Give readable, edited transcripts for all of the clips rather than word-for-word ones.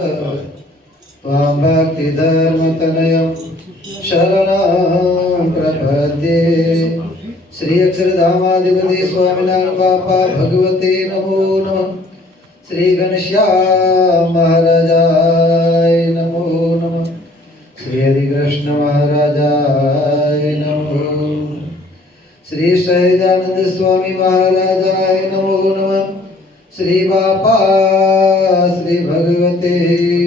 त्वां भक्तिधर्मतनयं शरणं प्रपद्ये। श्री अक्षरधामाधिपति स्वामिनारायण बापा भगवते नमो नमः। श्री घनश्याम महाराजाय नमो नमः। श्री हरिकृष्ण महाराजाय नमो नमः। श्री सहजानंद स्वामी महाराजाय नमो नमः। श्री बापा श्री भगवते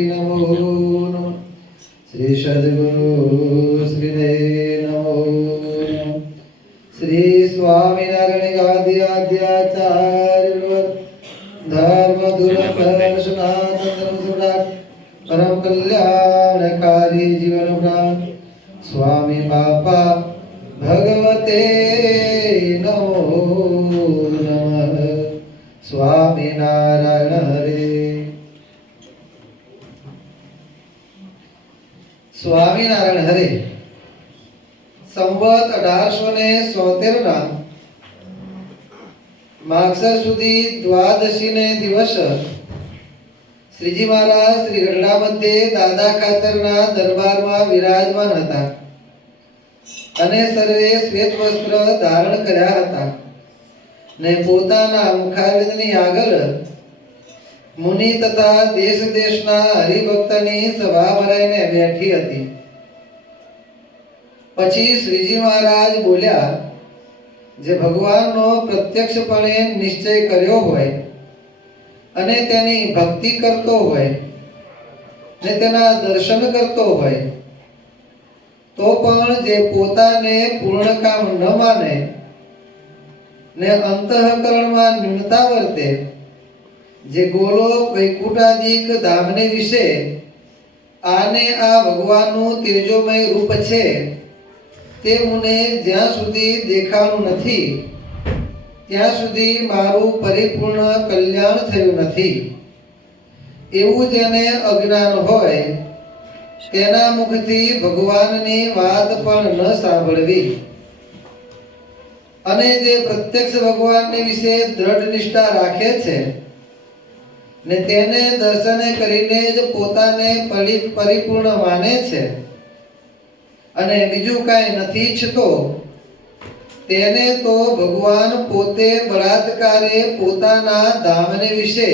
नमो नमः। श्री सद्गुरु श्री नमो नमः। श्री स्वामीनारायण आदि आद्याचार्य धर्म दुर्लभ सनातन परम कल्याणकारी जीवन प्राण स्वामी बापा भगवते नमो नमः। स्वामी नारायण हरे। સ્વામિનારાયણ હરે સંવત 1873 માગસર સુધી દ્વાદશી ને દિવસ શ્રીજી મહારાજ શ્રી ગઢડા મધ્યે દાદા ખાતરના દરબારમાં વિરાજમાન હતા અને સર્વે શ્વેત વસ્ત્ર ધારણ કર્યા હતા ને પોતાના મુખારવિંદની આગળ મુનિ તથા દેશ દેશના હરિભક્તની સભા ભરાઈને બેઠી હતી। પછી શ્રીજી મહારાજ બોલ્યા, જે ભગવાનનો પ્રત્યક્ષપણે નિશ્ચય કર્યો હોય અને તેની ભક્તિ કરતો હોય ને તેના દર્શન કરતો હોય તો પણ જે પોતાને પૂર્ણકામ ન માને ને અંતઃકરણમાં ન્યૂનતા વર્તે, જે ગોલોક વૈકુંઠાદિક ધામને વિશે આને આ ભગવાનનું તેજોમય રૂપ છે તે મને જ્યાં સુધી દેખાણું નથી ત્યાં સુધી મારું પરિપૂર્ણ કલ્યાણ થયું નથી। એવું જેને અજ્ઞાન હોય તેના મુખથી ભગવાનની વાત પણ ન સાંભળવી અને જે પ્રત્યક્ષ ભગવાનને વિશે દ્રઢ નિષ્ઠા રાખે છે ને તેને દર્શને કરીને જ પોતાને પરિપૂર્ણ માને છે અને બીજું કાંઈ નથી ઈચ્છતો, તેને તો ભગવાન પોતે બળાત્કારે પોતાના ધામને વિશે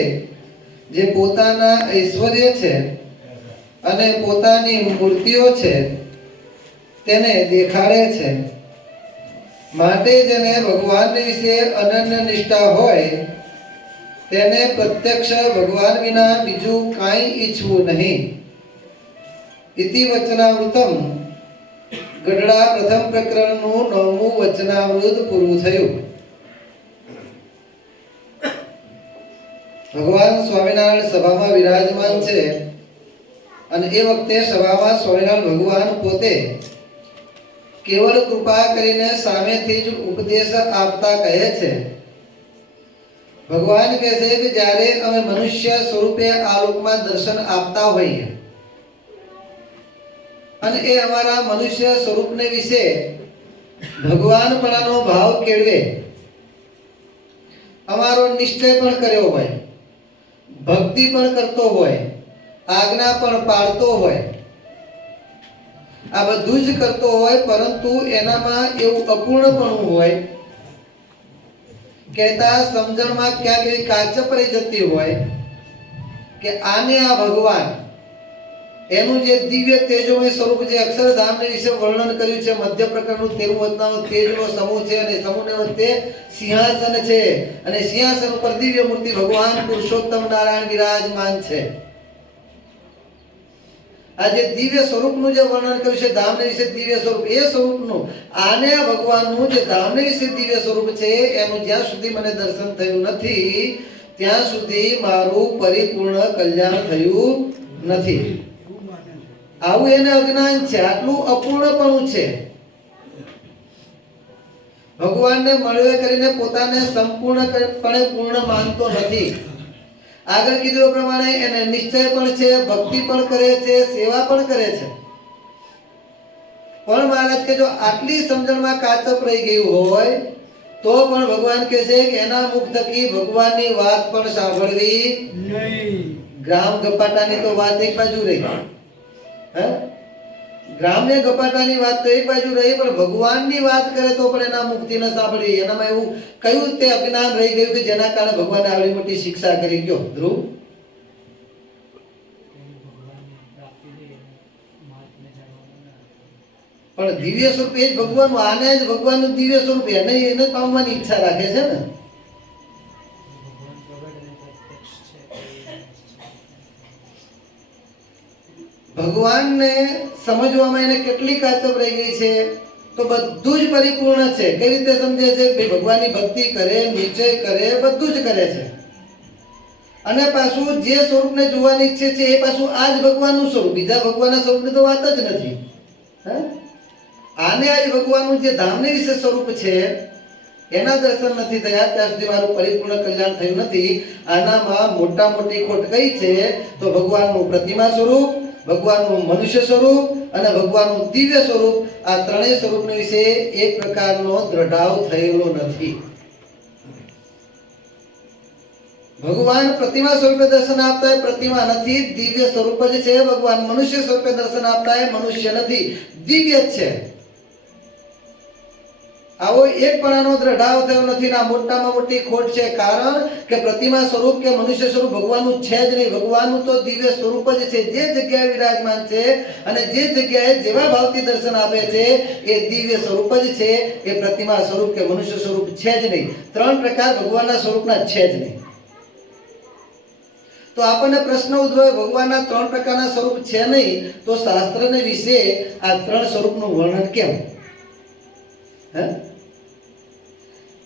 જે પોતાના ઐશ્વર્ય છે અને પોતાની મૂર્તિઓ છે તેને દેખાડે છે। માટે જેને ભગવાનને વિશે અનન્ય નિષ્ઠા હોય તેને પ્રત્યક્ષ ભગવાન વિના બીજું કાંઈ ઈચ્છવું નહીં। ઇતિ વચનામૃતમ ગઢડા પ્રથમ પ્રકરણનું 9મું વચનામૃત પૂરું થયું। ભગવાન સ્વામિનારાયણ સભામાં વિરાજમાન છે અને એ વખતે સભામાં સ્વામિનારાયણ ભગવાન પોતે કેવળ કૃપા કરીને સામેથી જ ઉપદેશ આપતા કહે છે। ભગવાન કહે છે કે જ્યારે અમે મનુષ્ય સ્વરૂપે આ લોકમાં દર્શન આપતા હોઈએ અને એ અમારા મનુષ્ય સ્વરૂપને વિશે ભગવાનપણાનો ભાવ કેળવે, અમારો નિશ્ચય પણ કર્યો હોય, ભક્તિ પણ કરતો હોય, આજ્ઞા પણ પાળતો હોય, આ બધું જ કરતો હોય, પરંતુ એનામાં એવું અપૂર્ણપણું હોય, કહેતા સમજણમાં ક્યાંક એવી કાચપ રહી જતી હોય કે આને આ ભગવાન એનું જે દિવ્ય તેજોમય સ્વરૂપ જે અક્ષરધામને વિશે વર્ણન કર્યું છે, મધ્ય પ્રકરણનું 13મું વચનામૃત તેજનો સમૂહ છે અને સમૂહને વચ્ચે સિંહાસન છે અને સિંહાસન ઉપર દિવ્ય મૂર્તિ ભગવાન પુરુષોત્તમ નારાયણ વિરાજમાન છે। આ જે દિવ્ય સ્વરૂપનું જે વર્ણન કર્યું છે ધામને વિશે દિવ્ય સ્વરૂપ, એ સ્વરૂપનું આને આ ભગવાનનું જે ધામને વિશે દિવ્ય સ્વરૂપ છે એનું જ્યાં સુધી મને દર્શન થયું નથી ત્યાં સુધી મારું પરિપૂર્ણ કલ્યાણ થયું નથી। આવું એને અજ્ઞાન છે, આટલું અપૂર્ણપણું છે। ભગવાનને મળવે કરીને પોતાને સંપૂર્ણપણે પૂર્ણ માનતો નથી। આગળ કીધું પ્રમાણે એને નિશ્ચય પણ છે, ભક્તિ પણ કરે છે, સેવા પણ કરે છે, પણ મહારાજ કે જો આટલી સમજણમાં કાચપ રહી ગયું હોય તો પણ ભગવાન કહે છે કે એના મુખ થકી ભગવાનની વાત પણ સાંભળવી નહીં। ગ્રામ ગપાટાની તો વાત એક બાજુ રહી, હે ગ્રામ્ય ગપાટાની વાત તો એક બાજુ રહી, પણ ભગવાનની વાત કરે તો પણ એના મુક્તિ ન સાંભળી. એનામાં એવું કયું તે અજ્ઞાન રહી ગયું કે જેના કારણે ભગવાને આવી મોટી શિક્ષા કરી? ગયો ધ્રુવ. પણ દિવ્ય સ્વરૂપ એ જ ભગવાનનું, આને જ ભગવાનનું દિવ્ય સ્વરૂપ, એને પામવાની ઈચ્છા રાખે છે ને. ભગવાનને સમજવામાં એને કેટલી કાચપ રહી ગઈ છે? તો બધું જ પરિપૂર્ણ છે. કઈ રીતે સમજે છે? ભાઈ ભગવાનની ભક્તિ કરે, નિશ્ચય કરે, બધું જ કરે છે. અને પાછું જે સ્વરૂપને જોવાની ઈચ્છે છે એ પાછું આ જ ભગવાનનું સ્વરૂપ, બીજા ભગવાનના સ્વરૂપની તો વાત જ નથી. આને આ ભગવાનનું જે ધામની વિશે સ્વરૂપ છે એના દર્શન નથી થયા ત્યાં સુધી મારું પરિપૂર્ણ કલ્યાણ થયું નથી. આનામાં મોટા મોટી ખોટ કઈ છે? તો ભગવાનનું પ્રતિમા સ્વરૂપ, ભગવાનનું મનુષ્ય સ્વરૂપ અને ભગવાનનું દિવ્ય સ્વરૂપ, આ ત્રણેય સ્વરૂપની વિશે એક પ્રકારનો દ્રઢાવ થયેલો નથી. ભગવાન પ્રતિમા સ્વરૂપે દર્શન આપતા હોય, પ્રતિમા નથી, દિવ્ય સ્વરૂપ જ છે. ભગવાન મનુષ્ય સ્વરૂપે દર્શન આપતા હોય, મનુષ્ય નથી, દિવ્ય જ છે. આવો એક પણાનો દ્રઢાવ થયો નથી. આ મોટામાં મોટી ખોટ છે. કારણ કે પ્રતિમા સ્વરૂપ કે મનુષ્ય સ્વરૂપ ભગવાનનું છે જ નહીં. ભગવાનનું તો દિવ્ય સ્વરૂપ જ છે. જે જગ્યાએ વિરાજમાન છે અને જે જગ્યાએ જેવા ભાવથી દર્શન આપે છે એ દિવ્ય સ્વરૂપ જ છે. એ પ્રતિમા સ્વરૂપ કે મનુષ્ય સ્વરૂપ છે જ નહીં. ત્રણ પ્રકાર ભગવાનના સ્વરૂપના છે જ નહીં. તો આપણને પ્રશ્ન ઉદ્ભવે, ભગવાનના ત્રણ પ્રકારના સ્વરૂપ છે નહીં તો શાસ્ત્રને વિશે આ ત્રણ સ્વરૂપનું વર્ણન કેમ?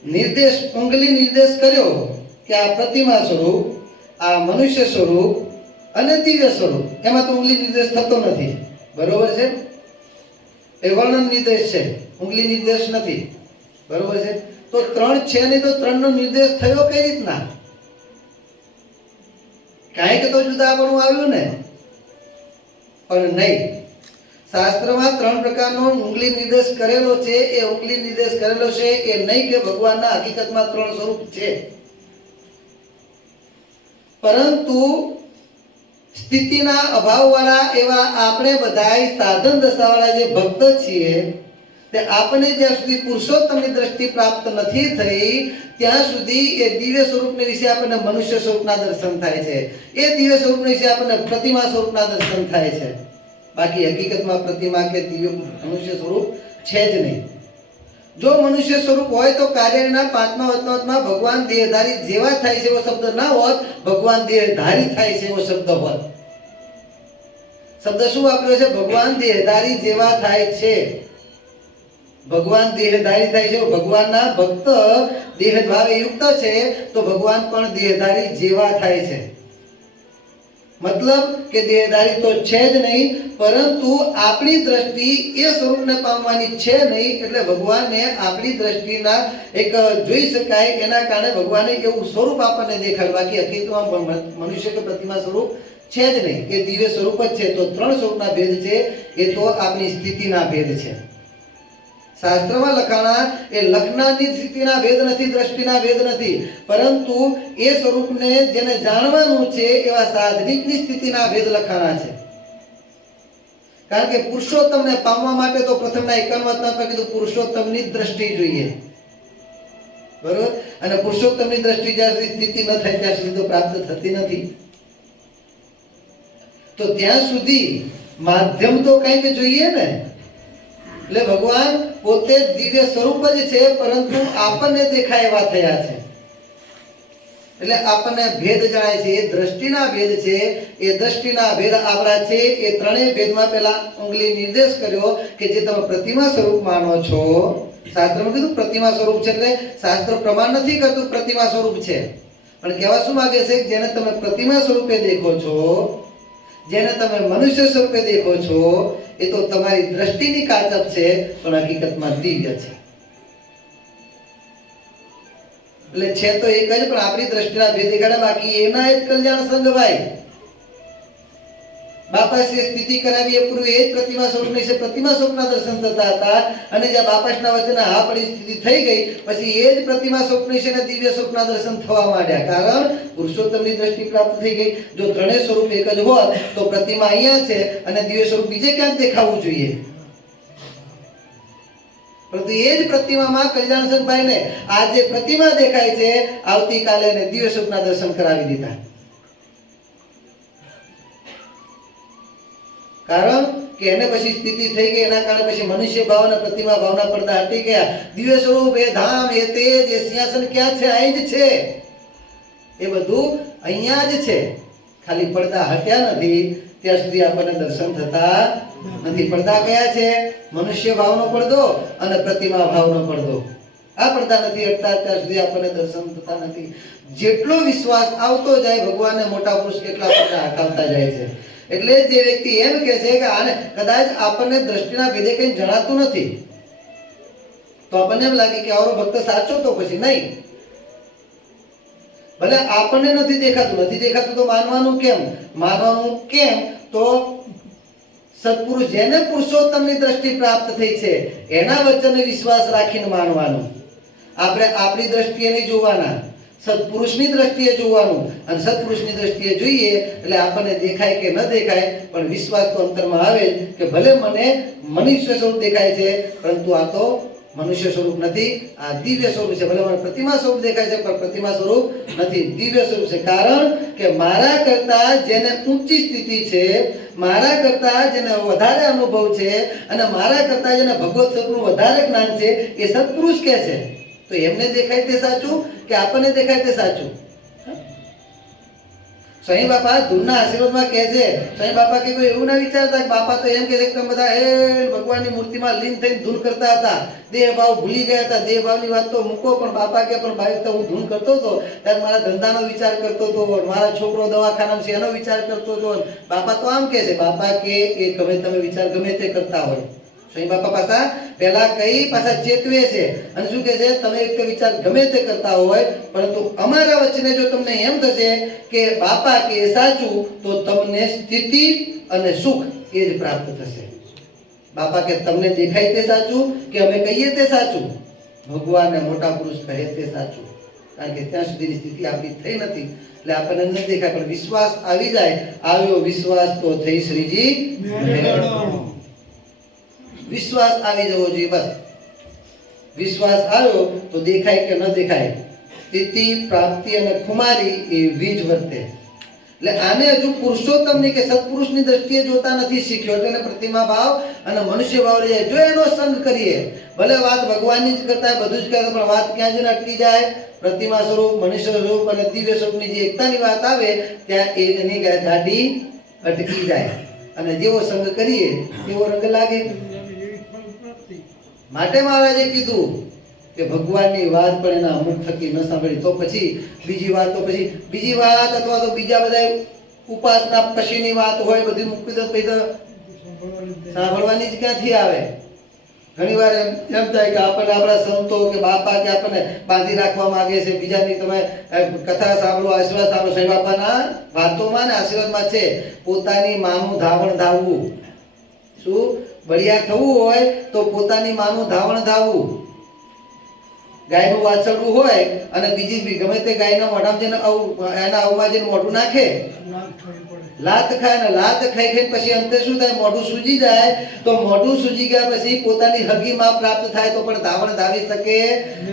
નિર્દેશ, ઉંગલી નિર્દેશ કર્યો કે આ પ્રતિમા સ્વરૂપ, આ મનુષ્ય સ્વરૂપ અને દિવ્ય સ્વરૂપ. એમાં તો ઉંગલી નિર્દેશ થતો નથી. બરોબર છે? એ વર્ણન નિર્દેશ છે, ઉંગલી નિર્દેશ નથી. બરોબર છે? તો ત્રણ છે નહીં તો ત્રણનો નિર્દેશ થયો કઈ રીતના? કાંઈક તો જુદાપણું આવ્યું ને. પણ નહીં, શાસ્ત્રમાં ત્રણ પ્રકારનો ઉંગલી નિર્દેશ કરેલો છે. એ ઉંગલી નિર્દેશ કરેલો છે એ નહીં કે ભગવાનના હકીકતમાં ત્રણ સ્વરૂપ છે, પરંતુ સ્થિતિના અભાવવાળા એવા આપણે બધાય સાધન દશાવાળા જે ભક્ત છીએ તે આપણે જ્યાં સુધી પુરુષોત્તમની દ્રષ્ટિ પ્રાપ્ત નથી થઈ ત્યાં સુધી એ દિવ્ય સ્વરૂપને વિશે આપણને મનુષ્ય સ્વરૂપના દર્શન થાય છે. એ દિવ્ય સ્વરૂપને વિશે આપણને પ્રતિમા સ્વરૂપના દર્શન થાય છે. બાકી હકીકતમાં પ્રતિમા કે દિવ્ય મનુષ્ય સ્વરૂપ છે જ નહીં. જો મનુષ્ય સ્વરૂપ હોય તો કાર્યના પાંચમા વચનામૃતમાં ભગવાન દેહધારી જેવા થાય છે એવો શબ્દ ના હોત, ભગવાન દેહધારી થાય છે એવો શબ્દ હોત. શબ્દ શું વાપર્યો છે? ભગવાન દેહધારી જેવા થાય છે. ભગવાન દેહધારી થાય છે. ભગવાનના ભક્ત દેહ ભાવે યુક્ત છે તો ભગવાન પણ દેહધારી જેવા થાય છે. મતલબ કે દેહધારી તો છે જ નહીં, પરંતુ આપણી દ્રષ્ટિ એ સ્વરૂપને પામવાની છે નહીં. એટલે ભગવાનને આપણી દ્રષ્ટિના એક જોઈ શકાય એના કારણે ભગવાને એવું સ્વરૂપ આપણને દેખાડ. બાકી હકીકતમાં મનુષ્ય કે પ્રતિમા સ્વરૂપ છે જ નહીં. એ દિવ્ય સ્વરૂપ જ છે. તો ત્રણ સ્વરૂપના ભેદ છે. એ તો આપણી સ્થિતિના ભેદ છે. શાસ્ત્રમાં લખાણા એ લખનારની સ્થિતિના ભેદ નથી, દ્રષ્ટિના ભેદ નથી, પરંતુ એ સ્વરૂપને જેને જાણવાનું છે એવા સાધનિકની સ્થિતિના ભેદ લખાણા છે. કારણ કે પુરુષોત્તમને પામવા માટે તો પ્રથમના 51 વચનામાં કીધું પુરુષોત્તમની દ્રષ્ટિ જોઈએ. બરોબર? અને પુરુષોત્તમની દ્રષ્ટિ જ્યાં સુધી સ્થિતિ ન થાય ત્યાં સુધી તો પ્રાપ્ત થતી નથી. તો ત્યાં સુધી માધ્યમ તો કંઈક જોઈએ ને. એટલે ભગવાન પોતે દિવ્ય સ્વરૂપ જ છે, પરંતુ આપણને દેખાય એવા થયા છે. એટલે આપણને ભેદ જણાય છે. એ દ્રષ્ટિના ભેદ છે. એ દ્રષ્ટિના ભેદ આપણા છે. એ ત્રણેય ભેદમાં પહેલા ઉંગલી નિર્દેશ કર્યો કે જે તમે પ્રતિમા સ્વરૂપ માનો છો. શાસ્ત્રમાં કીધું પ્રતિમા સ્વરૂપ છે, એટલે શાસ્ત્ર પ્રમાણ નથી કરતું પ્રતિમા સ્વરૂપ છે, પણ કહેવા શું માંગે છે? જેને તમે પ્રતિમા સ્વરૂપે દેખો છો, જેને તમે મનુષ્ય સ્વરૂપે દેખો છો, એ તો તમારી દ્રષ્ટિની કાચપ છે, પણ હકીકતમાં દિવ્ય છે. એટલે છે તો એક જ, પણ આપણી દ્રષ્ટિના ભેદ દેખાડે. બાકી એના જ કલ્યાણ સંગ ભાઈ. બાપાશ્રીએ સ્થિતિ કરાવી એ પૂર્વે એ જ પ્રતિમા સ્વરૂપની છે પ્રતિમા સ્વરૂપના દર્શન થતા હતા, અને જ્યાં બાપાશ્રીના વચને હા પડી સ્થિતિ થઈ ગઈ પછી એ જ પ્રતિમા સ્વરૂપની છે અને દિવ્ય સ્વરૂપના દર્શન થવા માંડ્યા. કારણ પુરુષોત્તમની દ્રષ્ટિ પ્રાપ્ત થઈ ગઈ. જો ત્રણેય સ્વરૂપ એક જ હોત તો પ્રતિમા અહીંયા છે અને દિવ્ય સ્વરૂપ બીજે ક્યાંક દેખાવું જોઈએ. પરંતુ એ જ પ્રતિમામાં કલ્યાણસંતભાઈને આ જે પ્રતિમા દેખાય છે આવતીકાલે એને દિવ્ય સ્વરૂપના દર્શન કરાવી દીધા. કારણ કે એને પછી સ્થિતિ થઈ ગઈ, એના કારણે પછી મનુષ્ય ભાવ અને પ્રતિમા ભાવના પડદા હટી ગયા. દિવ્ય સ્વરૂપ એ ધામ એ તેજ એ સિંહાસન ક્યાં છે? અહીં જ છે. એ બધું અહીંયા જ છે. ખાલી પડદા હટ્યા નથી ત્યાં સુધી આપણને દર્શન થતા નથી. પડદા કયા છે? મનુષ્ય ભાવનો પડદો અને પ્રતિમા ભાવનો પડદો. આ પડદા નથી હટતા ત્યાં સુધી આપણને દર્શન થતા નથી. જેટલો વિશ્વાસ આવતો જાય ભગવાનને મોટા પુરુષ એટલા પડદા હટાવતા જાય છે. એટલે જે વ્યક્તિ એમ કહે છે કે આને કદાચ આપણને દ્રષ્ટિના ભેદે કંઈ જણાતું નથી તો આપણને એમ લાગે કે આવરો ભક્ત સાચો, તો પછી નહીં. ભલે આપણને નથી દેખાતું તો માનવાનું કેમ? માનવાનું કેમ? તો સત્પુરુષ જેને પુરુષોત્તમની દ્રષ્ટિ પ્રાપ્ત થઈ છે એના વચને વિશ્વાસ રાખીને માનવાનું. આપણે આપણી દ્રષ્ટિએ નહીં જોવાના, સત્પુરુષની દ્રષ્ટિએ જોવાનું. અને સત્પુરુષની દ્રષ્ટિએ જોઈએ એટલે આપણને દેખાય કે ન દેખાય પણ વિશ્વાસ તો અંતરમાં આવે કે ભલે મને મનુષ્ય સ્વરૂપ દેખાય છે પરંતુ આ તો મનુષ્ય સ્વરૂપ નથી, આ દિવ્ય સ્વરૂપ છે. ભલે મને પ્રતિમા સ્વરૂપ દેખાય છે પણ પ્રતિમા સ્વરૂપ નથી, દિવ્ય સ્વરૂપ છે. કારણ કે મારા કરતા જેને ઊંચી સ્થિતિ છે, મારા કરતા જેને વધારે અનુભવ છે અને મારા કરતા જેને ભગવત સ્વરૂપનું વધારે જ્ઞાન છે એ સત્પુરુષ કહે છે. તો એમને દેખાય તે સાચું કે આપણને દેખાય તે સાચું? સ્વામી બાપા ધૂનના આશીર્વાદમાં કહે છે, સ્વામી બાપા કે કોઈ એવું ના વિચારતા કે બાપા તો એમ કહે છે કે તમે બધા ભગવાનની મૂર્તિમાં લીન થઈને ધૂન કરતા હતા, દેહ ભાવ ભૂલી ગયા હતા. દેહ ભાવની વાત તો મૂકો, પણ બાપા કે પણ ભાઈ તો હું ધૂન કરતો હતો ત્યારે મારા ધંધાનો વિચાર કરતો હતો, મારા છોકરો દવાખાનામાં છે એનો વિચાર કરતો હતો. બાપા તો આમ કહે છે. બાપા કે એ ગમે તમે વિચાર ગમે તે કરતા હોય, સ્વામી બાપા પાછા પહેલા કઈ પાછા ચેતવે છે અને શું કહે છે? તમે એક વિચાર ગમે તે કરતા હોય પરંતુ અમારા વચ્ચે જો તમને એમ થશે કે બાપા કે સાચું તો તમને સ્થિતિ અને સુખ એ જ પ્રાપ્ત થશે. બાપા કે તમને દેખાય તે સાચું કે અમે કહીએ તે સાચું? ભગવાન મોટા પુરુષ કહે તે સાચું. કારણ કે ત્યાં સુધીની સ્થિતિ આપણી થઈ નથી એટલે આપણને ન દેખાય પણ વિશ્વાસ આવી જાય. આવ્યો વિશ્વાસ તો થઈ શ્રીજી વિશ્વાસ આવી જવો જોઈએ. બસ વિશ્વાસ આવ્યો તો દેખાય કે ન દેખાય સ્થિતિ પ્રાપ્તિ અને ખુમારી એ વીજ વર્તે. એટલે આને હજુ પુરુષોત્તમની કે સત્પુરુષની દ્રષ્ટિએ જોતા નથી શીખ્યો એટલે પ્રતિમા ભાવ અને મનુષ્ય ભાવ લઈ જાય. જો એનો સંગ કરીએ ભલે વાત ભગવાનની જ કરતા બધું જ કરતા પણ વાત ક્યાં જઈને અટકી જાય? પ્રતિમા સ્વરૂપ, મનુષ્ય સ્વરૂપ અને દિવ્ય સ્વરૂપની જે એકતાની વાત આવે ત્યાં એની ગાડી અટકી જાય અને જેવો સંગ કરીએ તેવો રંગ લાગે. માટે મહારાજે કીધું કે ભગવાનની વાત પણ એના મુખ થકી ન સાંભળી તો પછી બીજી વાત અથવા તો બીજા બધા ઉપાસના પછીની વાત હોય બધી મૂકી દો પછી તો સાંભળવાની જ ક્યાંથી આવે? ઘણી વાર એમ થાય કે આપણને આપણા સંતો કે બાપા કે આપણને બાંધી રાખવા માંગે છે. બીજાની તમે કથા સાંભળો, આશીર્વાદ સાંભળો. સાંઈ બાપાના વાતોમાં ને આશીર્વાદમાં છે પોતાની માનું ધાવણ ધાવવું. શું બળિયા થવું હોય તો પોતાની માનું ધાવણ ધાવવું. ગાયનું વાછરડું હોય અને બીજી ગમે તે ગાયના મોઢામાં જઈને એના આવમાં જઈને મોઢું નાખે, લાત ખાય ને લાત ખાઈ પછી અંતે શું થાય? મોઢું સૂજી જાય. તો મોઢું સૂજી ગયા પછી પોતાની હગી માં પ્રાપ્ત થાય તો પણ ધાવણ ધાવી શકે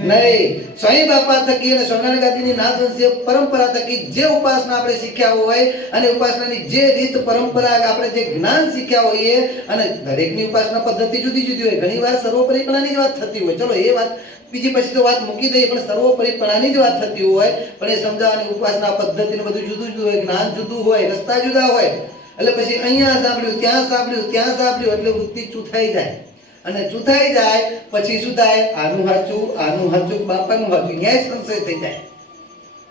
નહીં. સ્વામી બાપા થકી અને સ્વામિનારાયણ ગાદીની નાથવંશીય પરંપરા થકી જે ઉપાસના આપણે શીખ્યા હોય અને ઉપાસનાની જે રીત પરંપરા આપણે જે જ્ઞાન શીખ્યા હોઈએ અને દરેકની ઉપાસના પદ્ધતિ જુદી જુદી હોય. ઘણી વાર સર્વોપરીપણાની જ વાત થતી હોય. ચલો એ વાત બીજી પછી તો વાત મૂકી દઈએ પણ સર્વોપરીપણાની જ વાત થતી હોય પણ એ સમજાવવાની ઉપાસના પદ્ધતિને બધું જુદું જુદું હોય, જ્ઞાન જુદું હોય, રસ્તા જુદા હોય. એટલે પછી અહીંયા સાંભળ્યું ત્યાં સાંભળ્યું એટલે વૃત્તિ ચૂથાઈ જાય અને ચૂથાઈ જાય પછી શું થાય? આનું હાચું બાપાનું હાચું ન્યાય સંશય થઈ જાય.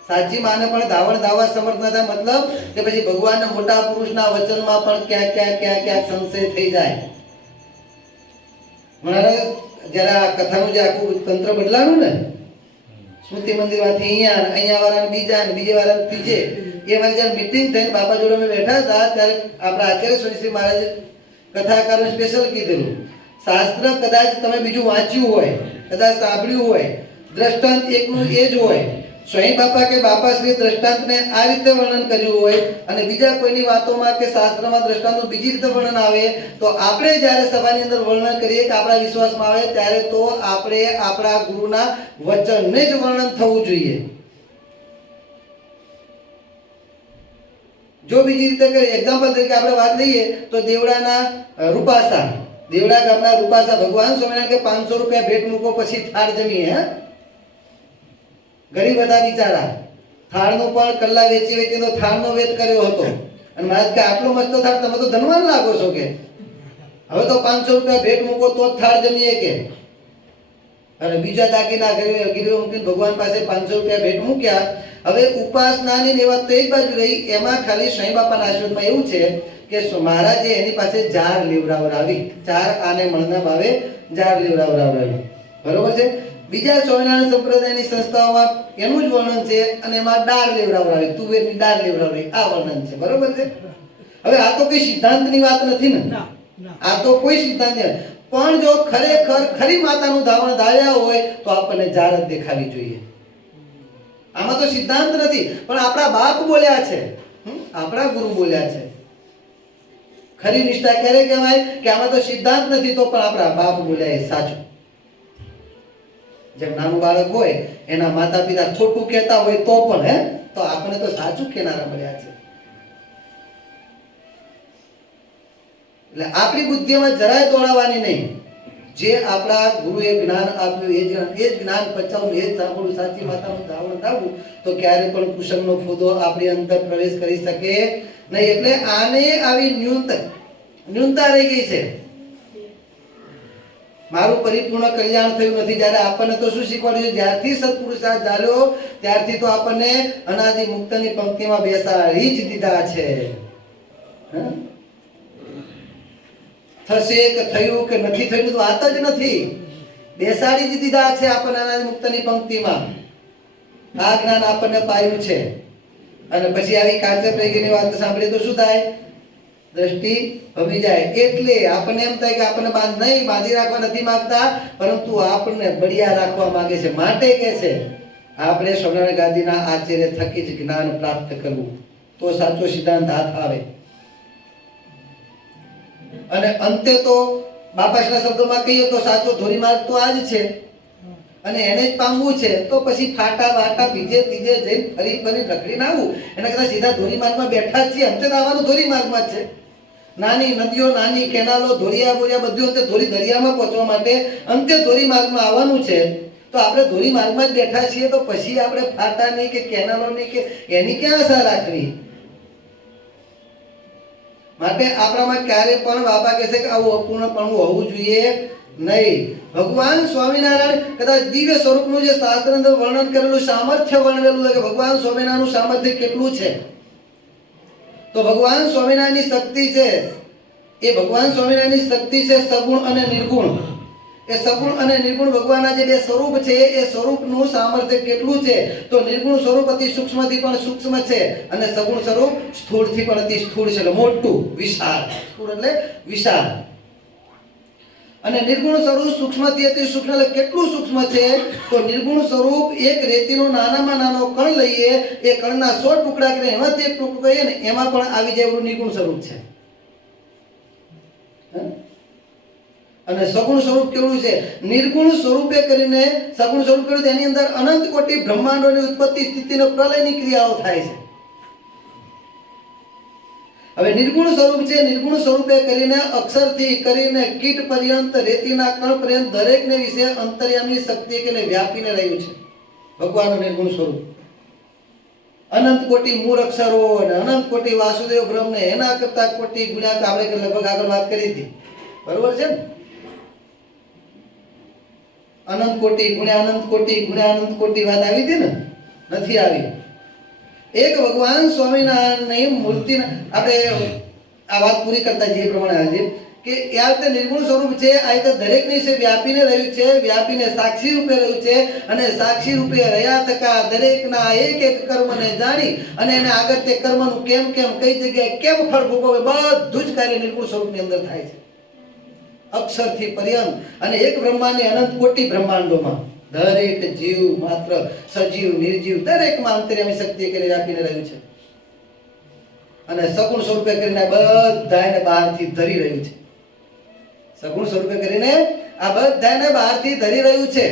સાચી માને પણ ધાવણ ધાવવા સમર્થ ન થાય. મતલબ કે પછી ભગવાનના મોટા પુરુષના વચનમાં પણ ક્યાંક સંશય થઈ જાય. જયારે આ કથાનું જે આખું તંત્ર બદલાનું ને સ્મૃતિ મંદિર માંથી અહીંયા વાળાને બીજા ને બીજે વાળાને ત્રીજે એ મારી જ્યારે મીટિંગ થઈને બાપા જોડે અમે બેઠા હતા ત્યારે આપણા આચાર્ય સ્વામી મહારાજ કથાકારોને સ્પેશિયલ કીધેલું, શાસ્ત્ર કદાચ તમે બીજું વાંચ્યું હોય, કદાચ સાંભળ્યું હોય, દ્રષ્ટાંત એકનું એ જ હોય, સ્વયં બાપા કે બાપાશ્રી દ્રષ્ટાંતને આ રીતે વર્ણન કર્યું હોય અને બીજા કોઈની વાતોમાં કે શાસ્ત્રમાં દ્રષ્ટાંતનું બીજી રીતે વર્ણન આવે, તો આપણે જ્યારે સભાની અંદર વર્ણન કરીએ કે આપણા વિશ્વાસમાં આવે ત્યારે તો આપણે આપણા ગુરુના વચનને જ વર્ણન થવું જોઈએ. જો બીજી રીતે કરીએ, એક્ઝામ્પલ તરીકે આપણે વાત લઈએ તો દેવડાના રૂપાસા, દેવડા ગામના રૂપાસા ભગવાન સ્વામિનારાયણ કે 500 રૂપિયા ભેટ મૂકો પછી થાળ જમીએ. ગરીબ હતા બિચારા, થાળનું પણ કલ્લા વેચી વેચીને થાળનો વેચ કર્યો હતો અને મહારાજ કે આટલો મસ્ત થાળ, તમે તો ધનવાન લાગો છો કે હવે તો 500 રૂપિયા ભેટ મૂકો તો જ થાળ જમીએ કે. અને બીજા દાગીના ગીરવે મૂકીને ભગવાન પાસે 500 રૂપિયા ભેટ મૂક્યા. હવે ઉપાસનાની વાત તો એક બાજુ રહી, એમાં ખાલી સ્વામી બાપાના આશીર્વાદમાં એવું છે કે મહારાજે એની પાસે જાર લેવડાવરાવી, ચાર આને મણના ભાવે જાર લેવડાવરાવી, બરોબર છે. બીજા સ્વામિનારાયણ સંપ્રદાયની સંસ્થાઓમાં એનું જ વર્ણન છે અને એમાં ડાર લેવડાવરાવી, તુવેરની ડાર લેવડાવરાવી, આ વર્ણન છે, બરોબર છે. હવે આ તો કોઈ સિદ્ધાંતની વાત નથી ને, આ તો કોઈ સિદ્ધાંત નથી, પણ જો ખરેખર ખરી માતાનું ધાવણ ધાર્યા હોય તો આપણને જાર જ દેખાવી જોઈએ. આમાં તો સિદ્ધાંત નથી, પણ આપણા બાપ બોલ્યા છે, આપણા ગુરુ બોલ્યા છે. ખરી નિષ્ઠા ક્યારે કહેવાય કે આમાં તો સિદ્ધાંત નથી તો પણ આપણા બાપ બોલ્યા એ સાચું. જેમ નાનું બાળક હોય એના માતા પિતા ખોટું કહેતા હોય તો પણ તો આપણે તો સાચું કહેનારા મળ્યા છે. એટલે આપણી બુદ્ધિમાં જરાય દોડાવવાની નહીં. જે આપણા ગુરુએ જ્ઞાન આપ્યું એ જ જ્ઞાન પચાવવું, એ જ સાંભળવું, સાચી માતાનું ધાવણ થવું, તો ક્યારે પણ કુસંગનો ફૂદો આપણી અંદર પ્રવેશ કરી શકે નહીં. એટલે આને આવી ન્યૂનતા રહી ગઈ છે. મારું પરિપૂર્ણ કલ્યાણ થયું નથી. જ્યારે આપણને તો શું શીખવાડ્યું છે, જ્યારથી સત્પુરુષાર્થ ઝાલ્યો ત્યારથી તો આપણને અનાદિ મુક્તની પંક્તિમાં બેસાડી જ દીધા છે. થશે કે થયું કે નથી થયું તો વાત જ નથી, બેસાડી જ દીધા છે આપણને અનાદિ મુક્તની પંક્તિમાં. આ જ્ઞાન આપણને પાયું છે. અને પછી આવી કાચે પૈકીની વાત સાંભળીએ તો શું થાય, દ્રષ્ટિ ભમી જાય. એટલે આપણને એમ થાય કે આપણને બાંધી રાખવા નથી માંગતા, પરંતુ આપણને બળિયા રાખવા માંગે છે. માટે કે છે આપણે સ્વામિનારાયણ ગાદીના આચાર્ય થકી જ જ્ઞાન પ્રાપ્ત કરવું, તો સાચો સિદ્ધાંત હાથ આવે. અને અંતે તો બાપાશ્રીના શબ્દોમાં કહીએ તો સાચો ધોરીમાર્ગ તો આ જ છે અને એને જ પામવું છે. તો પછી ફાટા વાટા બીજે ત્રીજે જઈને ફરી રખડીને આવવું એના કરતા સીધા ધોરીમાર્ગમાં બેઠા જ છીએ. અંતે તો આવવાનું ધોરીમાર્ગમાં જ છે. નાની નદીઓ, નાની કેનાલો, ધોરિયા બોરિયા બધું અંતે ધોરી દરિયામાં પહોંચવા માટે અંતે ધોરીમાર્ગમાં આવવાનું છે. તો આપણે ધોરીમાર્ગમાં જ બેઠા છીએ, તો પછી આપણે ફાટાની કે કેનાલોની કે એની ક્યાં આશા રાખવી? માટે આપણામાં ક્યારે પણ બાપા કહે છે કે આવું અપૂર્ણપણું હોવું જોઈએ નહીં. ભગવાન સ્વામિનારાયણ કદાચ દિવ્ય સ્વરૂપનું જે શાસ્ત્ર અંદર વર્ણન કરેલું સામર્થ્ય વર્ણવેલું છે કે ભગવાન સ્વામિનારાયણનું સામર્થ્ય કેટલું છે, તો ભગવાન સ્વામિનારાયણની શક્તિ છે એ ભગવાન સ્વામિનારાયણની શક્તિ છે સગુણ અને નિર્ગુણ. એ સગુણ અને નિર્ગુણ ભગવાનના જે બે સ્વરૂપ છે એ સ્વરૂપનું સામર્થ્ય કેટલું છે, તો નિર્ગુણ સ્વરૂપ અતિ સૂક્ષ્મથી પણ સૂક્ષ્મ છે અને સગુણ સ્વરૂપ સ્થૂળથી પણ અતિ સ્થૂળ છે, એટલે મોટું, વિશાળ. સ્થૂળ એટલે વિશાળ. અને નિર્ગુણ સ્વરૂપ સૂક્ષ્મથી અતિ સૂક્ષ્મ એટલે કેટલું સૂક્ષ્મ છે, તો નિર્ગુણ સ્વરૂપ એક રેતીનો નાનામાં નાનો કણ લઈએ, એ કણના 100 ટુકડા કરીને એમાંથી એક ટુકડો કહીએ ને એમાં પણ આવી જાય એવું નિર્ગુણ સ્વરૂપ છે. અને સગુણ સ્વરૂપ કેવું છે, નિર્ગુણ સ્વરૂપે કરીને સગુણ સ્વરૂપ કર્યું એની અંદર અનંત કોટી બ્રહ્માંડોની ઉત્પત્તિ સ્થિતિનો પ્રલયની ક્રિયાઓ થાય છે. હવે નિર્ગુણ સ્વરૂપ છે, નિર્ગુણ સ્વરૂપે કરીને અક્ષરથી કરીને કીટ પર્યંત, રેતીના કણ પર્યંત દરેકને વિશે અંતર્યામી શક્તિ કે વ્યાપીને રહ્યું છે ભગવાનનું નિર્ગુણ સ્વરૂપ. અનંત કોટી મૂળ અક્ષરો અને અનંત કોટી વાસુદેવ બ્રહ્મને એના કરતા કોટી ગુણ્યા આપણે લગભગ આગળ વાત કરી હતી, બરોબર છે ને? અનંત કોટી ગુણ્યા અનંત કોટી ગુણ્યા અનંત કોટી વાત આવી હતી ને? નથી આવી. એક ભગવાન સ્વામિનારાયણની મૂર્તિ આપણે આ વાત પૂરી કરતા જે પ્રમાણે આજે કે આ રીતે નિર્ગુણ સ્વરૂપ છે, આ રીતે દરેકની છે વ્યાપીને રહ્યું છે, વ્યાપીને સાક્ષી રૂપે રહ્યું છે, અને સાક્ષી રૂપે રહ્યા તકા દરેકના એક એક કર્મને જાણી અને એને આગળ તે કર્મનું કેમ કેમ કઈ જગ્યાએ કેમ ફળ ભોગવે બધું જ કાર્ય નિર્ગુણ સ્વરૂપની અંદર થાય છે, અક્ષરથી પર્યંત. અને એક બ્રહ્માંડની અનંત કોટી બ્રહ્માંડોમાં દરેક જીવ માત્ર સજીવ નિર્જીવ દરેકમાં અંતર્યામી શક્તિ કરી વ્યાપીને રહ્યું છે, અને સગુણ સ્વરૂપે કરીને બધાને બહારથી ધરી રહ્યું છે. સગુણ સ્વરૂપે કરીને આ બધાને બહારથી ધરી રહ્યું છે.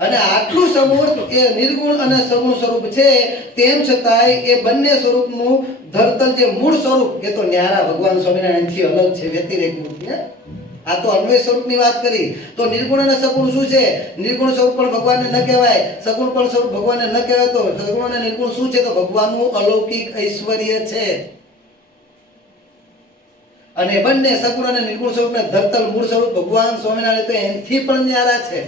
અને આટલું સમૂર્ત એ નિર્ગુણ અને સગુણ સ્વરૂપ છે, તેમ છતાંય એ બંને સ્વરૂપનું ધરતલ જે મૂળ સ્વરૂપ એ તો ન્યારા ભગવાન સ્વામિનારાયણથી અલગ છે, વ્યતિરેક મૂર્તિ. આ તો અન્વય સ્વરૂપની વાત કરી. તો નિર્ગુણ અને સગુણ શું છે? નિર્ગુણ સ્વરૂપ પણ ભગવાનને ન કહેવાય, સગુણ પણ સ્વરૂપ ભગવાનને ન કહેવાય. તો સગુણ અને નિર્ગુણ શું છે? તો ભગવાનનું અલૌકિક ઐશ્વર્ય છે. અને બંને સગુણ અને નિર્ગુણ સ્વરૂપને ધરતલ મૂળ સ્વરૂપ ભગવાન સ્વામિનારાયણ તો એનથી પણ ન્યારા છે.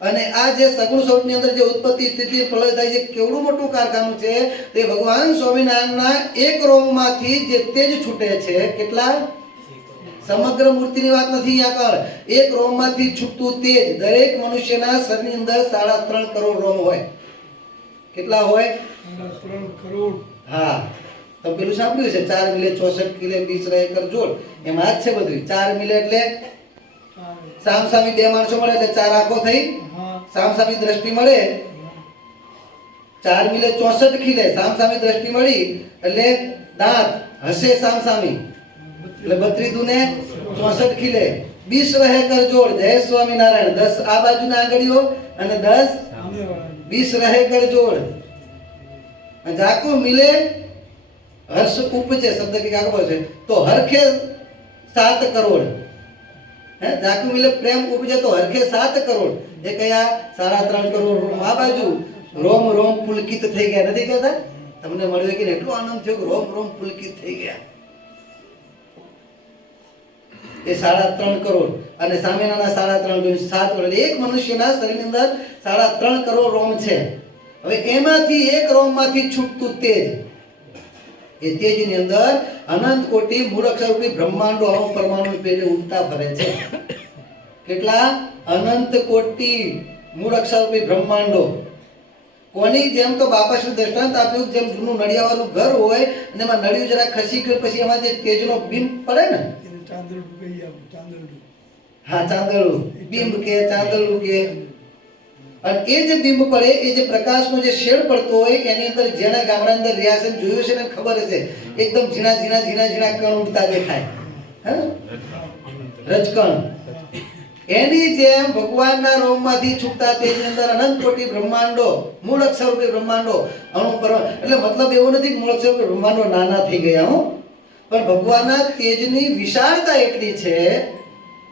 અને આ જે સગુણ સ્વરૂપની અંદર જે ઉત્પત્તિ સ્થિતિ પ્રલય થાય છે, કેવડું મોટું કારખાનું છે. તે ભગવાન સ્વામિનારાયણના એક રોમમાંથી જે તેજ છૂટે છે, કેટલા? સમગ્ર મૂર્તિની વાત નથી આગળ. એક રોમમાંથી છૂટતું તેજ દરેક મનુષ્યના શરીરની અંદર 3.5 કરોડ રોમ હોય. કેટલા હોય? 3.5 કરોડ. હા, તો પેલું સાંભળ્યું છે 4 મિલે 64 કિલે 20 રહે કર જોડ. એમાં જ છે બધું. 4 મિલે એટલે સામસામી બે માણસો મળે એટલે 4 આંખો થઈ, સામસામી દ્રષ્ટિ મળે. 4 મિલે 64 ખીલે સામસામી દ્રષ્ટિ મળી એટલે દાંત હશે સામસામી એટલે 32 દુને 64 ખીલે. 20 રહે કર જોડ. જય સ્વામિનારાયણ. 10 આ બાજુના આંગળીઓ અને 10 20 રહે કર જોડ. જાકુ મિલે હર્ષ ઉપજે શબ્દ કે આગળ છે તો હરખે 7 કરોડ. હે, જાકુ મિલે પ્રેમ ઉપજે તો હરખે 7 કરોડ. એ કયા? 3.5 કરોડ રોમ. આ બાજુ રોમ રોમ પુલકિત થઈ ગયા. નથી કહેતા? તમને મળ્યું કે એટલો આનંદ થયો કે રોમ રોમ પુલકિત થઈ ગયા. એ 3.5 કરોડ. અને સામેના 3.5 7 કરોડ. એક મનુષ્યના શરીરની અંદર 3.5 કરોડ રોમ છે. હવે એમાંથી એક રોમમાંથી છૂટતું તેજ, એ તેજની અંદર અનંત કોટી મૂળ અક્ષરરૂપી બ્રહ્માંડો અણુ પરમાણુ પેટે ઉડતા ફરે છે. કેટલા? અનંત કોટી મૂળ અક્ષરરૂપી બ્રહ્માંડો. કોની જેમ? તો બાપાશ્રી દ્રષ્ટાંત આપ્યું, જેમ જૂનું નળિયાવાળું ઘર હોય અને એમાં નળિયું જરા ખસી ગયું પછી એમાં જે તેજનો બિંબ પડે ને, હા ચાંદડું બિંબ કે ચાંદડું કે, અને એ જે બિંબ પડે, એ જે પ્રકાશનો જે શેડ પડતો હોય એની અંદર જેના ગામડા અંદર રહ્યા છે જોયું છે ને ખબર હશે, એકદમ ઝીણા ઝીણા ઝીણા ઝીણા કણ ઉડતા દેખાય. હે, રજકણ. એની જેમ ભગવાનના રોમમાંથી છૂટતા તેજની અંદર અનંત કોટી બ્રહ્માંડો, મૂળ અક્ષરરૂપી બ્રહ્માંડો અણુ પરમાણુ. એટલે મતલબ એવો નથી કે મૂળ અક્ષરરૂપી બ્રહ્માંડો નાના થઈ ગયા હો, પણ ભગવાનના તેજની વિશાળતા એટલી છે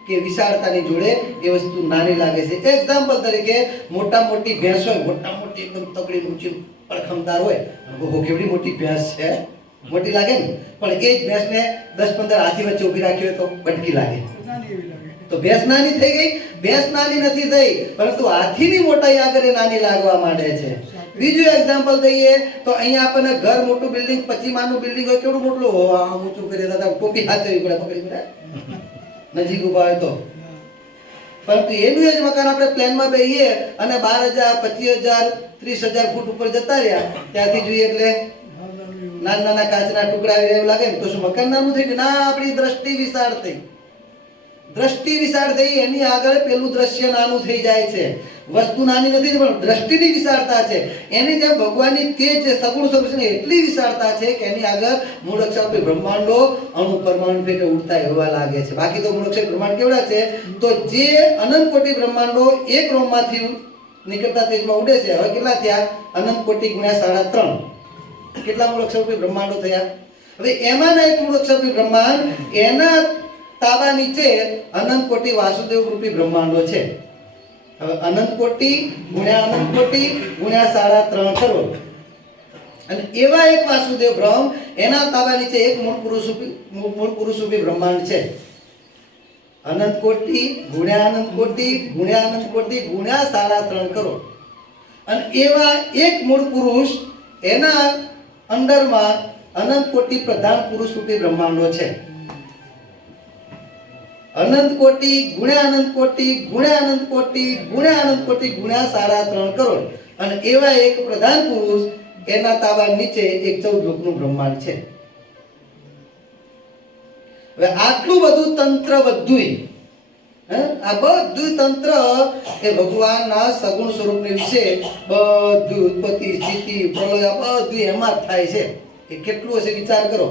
કે વિશાળતાની જોડે એ વસ્તુ નાની લાગે છે. એક્ઝામ્પલ તરીકે મોટા મોટી ભેંસ હોય, મોટા મોટી એકદમ તગડી ઊંચી પડખમદાર હોય, ઓહો કેવડી મોટી ભેંસ છે, મોટી લાગે ને. પણ એ જ ભેંસને 10-15 હાથી વચ્ચે ઊભી રાખી હોય તો બટકી લાગે. તો ભેંસ નાની થઈ ગઈ? ભેંસ નાની નથી થઈ, પરંતુ હાથીની મોટાઈ આગળ એ નાની લાગવા માંડે છે. બીજું એક્ઝામ્પલ દઈએ તો અહીંયા આપણને ઘર મોટું બિલ્ડિંગ 25 માળનું બિલ્ડિંગ હોય, કેવડું મોટું આમ ઊંચું કરી દેતા, ટોપી હાથવી પડે, પકડી પડે નજીક ઉભા હોય તો. પરંતુ એનું જ મકાન આપણે પ્લેનમાં બેહીએ અને 12,000, 25,000, 30,000 ફૂટ ઉપર જતા રહ્યા, ત્યાંથી જોઈએ એટલે નાના નાના કાચના ટુકડા એવું લાગે ને, તો શું મકાન નાનું થઈ ગયું? ના, આપણી દ્રષ્ટિ વિશાળ થઈ. દ્રષ્ટિ વિશાળ થઈ, એની આગળ પેલું દ્રશ્ય નાનું થઈ જાય છે. વસ્તુ નાની નથી પણ દ્રષ્ટિની વિશાળતા છે. એની જેમ ભગવાનની તેજ જે સગુણ સ્વરૂપ છે એટલી વિશાળતા છે કે એની આગળ મૂળ અક્ષર બ્રહ્માંડો અણુ પરમાણુ પેટે ઉડતા એવા લાગે છે. બાકી તો મૂળ અક્ષર બ્રહ્માંડ કેવડા છે? તો જે અનંત કોટી બ્રહ્માંડો એક રોમમાંથી નીકળતા તેજમાં ઉડે છે, હવે કેટલા થયા? અનંત કોટી ગુણ્યા 3.5. કેટલા મૂળ અક્ષર બ્રહ્માંડો થયા? હવે એમાંના એક મૂળ અક્ષર બ્રહ્માંડ, એના તાબા નીચે અનંત કોટી વાસુદેવ રૂપી બ્રહ્માંડો છે. હવે અનંત કોટી ગુણ્યા અનંત કોટી ગુણ્યા 3.5 કરોડ. અને એવા એક વાસુદેવ બ્રહ્મ, એના તાબા નીચે એક મૂળ પુરુષ રૂપી બ્રહ્માંડ છે. અનંત કોટી ગુણ્યા અનંત કોટી ગુણ્યા અનંત કોટી ગુણ્યા 3.5 કરોડ. અને એવા એક મૂળ પુરુષ, એના અંદરમાં અનંત કોટી પ્રધાન પુરુષ રૂપી બ્રહ્માંડો છે. અનંત કોટી ગુણ્યા અનંત કોટી ગુણ્યા અનંત કોટી ગુણ્યા અનંત કોટી ગુણ્યા 3.5 કરોડ. અને એવા એક પ્રધાન પુરુષ, એના તાબા નીચે એક 14 લોકનું બ્રહ્માંડ છે. હવે આટલું બધું તંત્ર બધુંય આ બધું તંત્ર એ ભગવાનના સગુણ સ્વરૂપને વિશે બધું ઉત્પત્તિ સ્થિતિ પ્રલય બધું એમાં જ થાય છે. એ કેટલું હશે વિચાર કરો.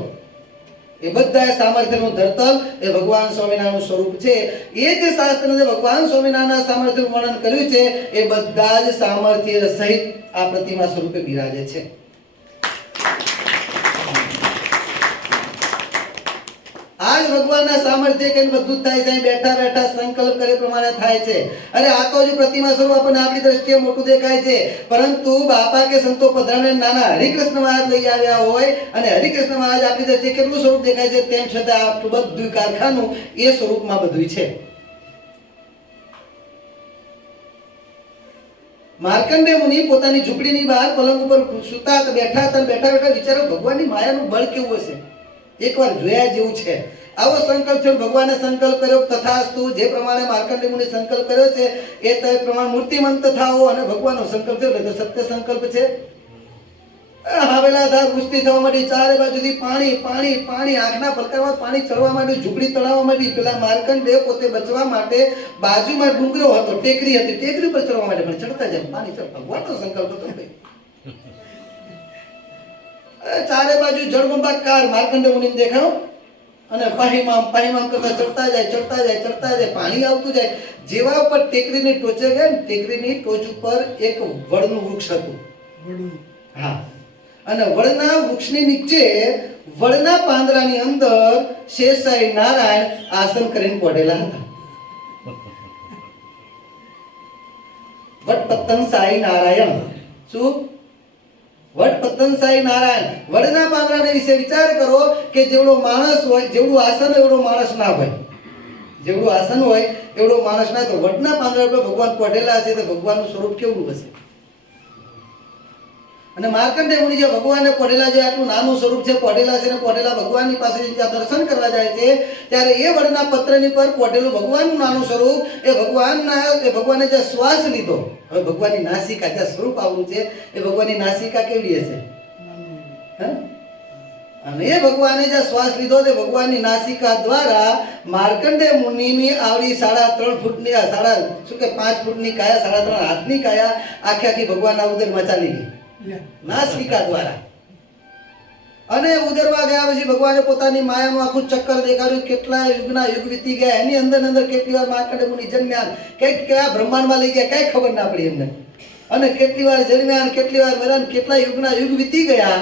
એ બધા સામર્થ્યનું ધરતલ એ ભગવાન સ્વામિનારાયણનું સ્વરૂપ છે. એ જે શાસ્ત્રને જે ભગવાન સ્વામિનારાયણના સામર્થ્યનું વર્ણન કર્યું છે એ બધા જ સામર્થ્ય સહિત આ પ્રતિમા સ્વરૂપે બિરાજે છે. આજ ભગવાનના સામર્થ્ય કે બધું જ થાય છે. બેઠા બેઠા સંકલ્પ કરે પ્રમાણે થાય છે. અરે આ તો હજુ પ્રતિમા સ્વરૂપ આપણને આપણી દ્રષ્ટિએ મોટું દેખાય છે, પરંતુ બાપા કે સંતો પધરાને નાના હરિકૃષ્ણ મહારાજ લઈ આવ્યા હોય અને હરિકૃષ્ણ મહારાજ આપણી દ્રષ્ટિએ કેટલું સ્વરૂપ દેખાય છે, તેમ છતાં આપણું બધું કારખાનું એ સ્વરૂપમાં બધું છે. માર્કંડેય મુનિ પોતાની ઝૂંપડીની બહાર પલંગ ઉપર સૂતા બેઠા હતા. બેઠા બેઠા વિચારો ભગવાનની માયાનું બળ કેવું હશે, એકવાર જોયા જેવું છે. આવો સંકલ્પ છે. ભગવાને સંકલ્પ કર્યો તથાસ્તુ. જે પ્રમાણે માર્કંડેય મુનિ સંકલ્પ કર્યો છે એ તે પ્રમાણે મૂર્તિમંત થાઓ. અને ભગવાનનો સંકલ્પ છે એટલે સત્ય સંકલ્પ છે. હાવેલાધાર વૃષ્ટિ થવા માંડી. ચારે બાજુથી પાણી પાણી પાણી. આંખના પલકારમાં પાણી ચડવા માંડ્યું. ઝૂંપડી તણાવવા માંડી. પેલા માર્કંડેય પોતે બચવા માટે બાજુમાં ડુંગરો હતો, ટેકરી હતી, ટેકરી પર ચડવા માટે પણ ચડતા જાય પાણી ચડ. ભગવાનનો સંકલ્પ હતો ભાઈ. ચારે બાજુ જળબંબાકાર માર્કંડેય મુનિને દેખાયો અને પાહીમામ કરતા ચડતા જાય ચડતા જાય ચડતા જાય. પાણી આવતું જાય. જેવા ઉપર ટેકરીની ટોચે ગયા ને, ટેકરીની ટોચ ઉપર એક વડનું વૃક્ષ હતું. હા, અને વડના વૃક્ષની નીચે વડના પાંદડાની અંદર શેષાઈ નારાયણ આસન કરીને પડેલા હતા. વટપત્તન સાઈ નારાયણ. શું? વટપત્તન સાઈ નારાયણ. વડના પાંદડાને વિશે વિચાર કરો કે જેવડો માણસ હોય, જેવડું આસન એવડો માણસ ના હોય. જેવડું આસન હોય એવડો માણસ ના. તો વડના પાંદડા પર ભગવાન પડેલા હશે તો ભગવાનનું સ્વરૂપ કેવું હશે? અને માર્કંડેય મુનિ જે ભગવાનને પડેલા, જે આટલું નાનું સ્વરૂપ છે, પડેલા છે ને પડેલા ભગવાનની પાસે જ્યાં દર્શન કરવા જાય છે ત્યારે એ વડના પત્રની પર પડેલું ભગવાનનું નાનું સ્વરૂપ એ ભગવાને જે શ્વાસ લીધો. હવે ભગવાનની નાસિકા, જ્યાં સ્વરૂપ આવું છે એ ભગવાનની નાસિકા કેવી હશે? અને એ ભગવાને જે શ્વાસ લીધો તે ભગવાનની નાસિકા દ્વારા માર્કંડેય મુનિની આવડી 3.5 ફૂટની 5 ફૂટની કાયા, 3.5 હાથની કાયા આખી ભગવાનના ઉદરમાં ચાલી ગઈ નાસિકા દ્વારા. અને ઉદરમાં ગયા પછી ભગવાને પોતાની માયાનું આખું ચક્કર દેખાડ્યું. કેટલા યુગના યુગ વીતી ગયા. એની અંદર કેટલી વાર માર્કંડેય મુનિ જન્મ્યા, કયા બ્રહ્માંડમાં લઈ ગયા કઈ ખબર ના પડી એમને. અને કેટલી વાર જન્મ્યા, કેટલી વાર મર્યા, કેટલા યુગના યુગ વીતી ગયા.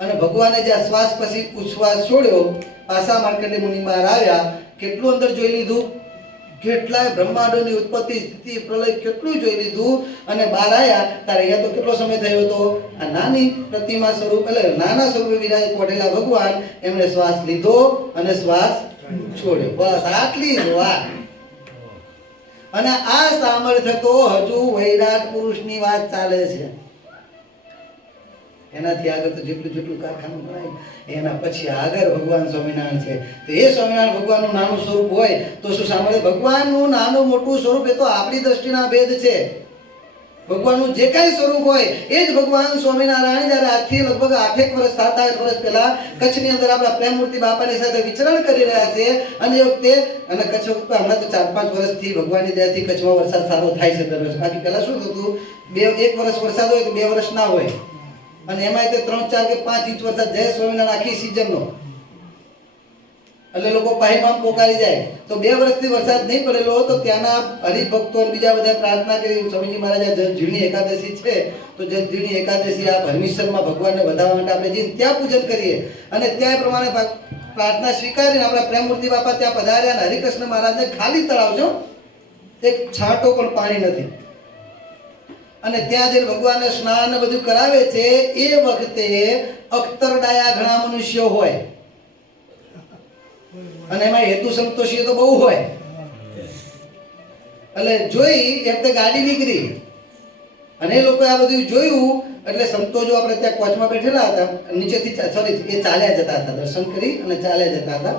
અને ભગવાને જે શ્વાસ પછી ઉચ્છ્વાસ છોડ્યો, પાછા માર્કંડેય મુનિ બહાર આવ્યા. કેટલું અંદર જોઈ લીધું, કેટલાય બ્રહ્માંડોની ઉત્પત્તિ સ્થિતિ પ્રલય કેટલું જોઈ લીધું. અને બહાર આવ્યા ત્યારે અહીંયા તો કેટલો સમય થયો હતો? આ નાની પ્રતિમા સ્વરૂપ એટલે નાના સ્વરૂપે વિરાજ પડેલા ભગવાન એમણે શ્વાસ લીધો અને શ્વાસ છોડ્યો. બસ આટલી જ વાત. અને આ સામર્થ્ય તો હજુ વૈરાટ પુરુષની વાત ચાલે છે. એનાથી આગળ તો જેટલું કારખાનું ગણાય એના પછી આગળ ભગવાન સ્વામિનારાયણ છે. તો એ સ્વામિનારાયણ ભગવાનનું નાનું સ્વરૂપ હોય તો શું સાંભળે? ભગવાનનું નાનું મોટું સ્વરૂપ એ તો આપણી દ્રષ્ટિના ભેદ છે. ભગવાનનું જે કાંઈ સ્વરૂપ હોય એ જ ભગવાન સ્વામિનારાયણ જ્યારે આજથી લગભગ 8 વર્ષ 7-8 વર્ષ પહેલા કચ્છની અંદર આપણા પ્રેમમૂર્તિ બાપાની સાથે વિચરણ કરી રહ્યા છે. અને એ વખતે અને કચ્છ હમણાં તો 4-5 વર્ષથી ભગવાનની દયાથી કચ્છમાં વરસાદ સારો થાય છે દર વર્ષે. બાકી પહેલા શું થતું, 1 વર્ષ વરસાદ હોય તો 2 વર્ષ ના હોય. અને એમાં તે 3, 4 કે 5 ઇંચ વરસાદ જય સ્વામિનારાયણ આખી સિઝનનો. એટલે લોકો પાહીમાં પોકારી જાય. તો 2 વર્ષથી વરસાદ નહીં પડેલો તો ત્યાંના હરિભક્તો બીજા બધા પ્રાર્થના કરી. સ્વામીજી મહારાજ ઝીણી એકાદશી છે તો ઝીણી એકાદશી આ હરમીશ્વરમાં ભગવાનને વધારવા માટે આપણે જઈને ત્યાં પૂજન કરીએ. અને ત્યાં પ્રમાણે પ્રાર્થના સ્વીકારીને આપણા પ્રેમમૂર્તિ બાપા ત્યાં પધાર્યા. અને હરિકૃષ્ણ મહારાજને ખાલી તળાવ છો, એક છાંટો પણ પાણી નથી. અને ત્યાં જઈને ભગવાનને સ્નાન બધું કરાવે છે. એ વખતે અખ્તરડાયા ઘણા મનુષ્યો હોય અને એમાં હેતુ સંતોષી તો બહુ હોય. એટલે જોઈ એક તો ગાડી નીકળી અને એ લોકો આ બધું જોયું. એટલે સંતો જો આપણે ત્યાં કોચમાં બેઠેલા હતા, નીચેથી એ ચાલ્યા જતા હતા, દર્શન કરી અને ચાલ્યા જતા હતા.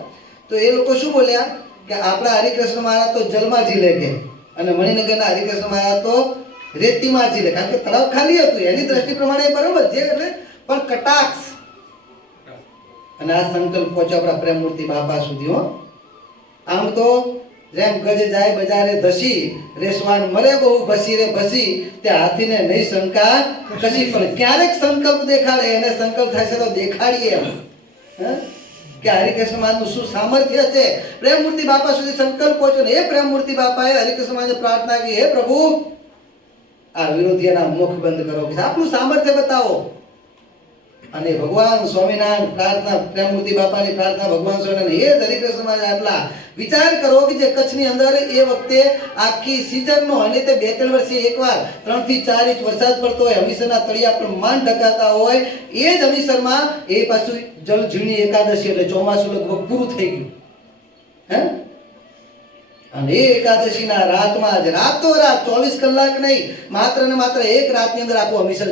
તો એ લોકો શું બોલ્યા કે આપણા હરિકૃષ્ણ મહારાજ તો જલમાં ઝીલે કે, અને મણિનગરના હરિકૃષ્ણ મહારાજ તો રેતીમાં ઝીલે, કારણ કે તળાવ ખાલી હતું. એની દ્રષ્ટિ પ્રમાણે બરોબર છે, એટલે પણ કટાક્ષ. અને આ સંકલ્પ પહોંચ્યો આપણા પ્રેમમૂર્તિ બાપા સુધી. હો, આમ તો જેમ ગજ જાય બજારે ધસી, રેસવાન મરે બહુ ભસી રે ભસી, તે હાથીને નહીં શંકા કશી. પણ ક્યારેક સંકલ્પ દેખાડે, એને સંકલ્પ થાય છે તો દેખાડીએ એમ. કે હરિકૃષ્ણ મહારાજનું શું સામર્થ્ય છે. પ્રેમમૂર્તિ બાપા સુધી સંકલ્પ પહોંચ્યો ને એ પ્રેમમૂર્તિ બાપાએ હરિકૃષ્ણ મહારાજને પ્રાર્થના કરી, હે પ્રભુ, આ વિરોધીઓના મુખ બંધ કરો, કે આપનું સામર્થ્ય બતાવો. અને ભગવાન સ્વામિનારાયણ પ્રાર્થના, પ્રેમમૂર્તિ બાપાની પ્રાર્થના ભગવાન સ્વામિનારાયણ, એ હરિકૃષ્ણ મહારાજ આટલા વિચાર કરો કે જે કચ્છની અંદર એ વખતે આખી સિઝનનો, અને તે 2-3 વર્ષે એકવાર 3 થી 4 ઇંચ વરસાદ પડતો હોય, હમીસરના તળિયા પણ માંડ ઢકાતા હોય, એ જ હમીસરમાં એ પાછું જલઝીણી એકાદશી, એટલે ચોમાસું લગભગ પૂરું થઈ ગયું. હે, અને એ એકાદશીના રાતમાં જ રાતોરાત 24 કલાક નહીં, માત્ર ને માત્ર એક રાતની અંદર આખું હમીસર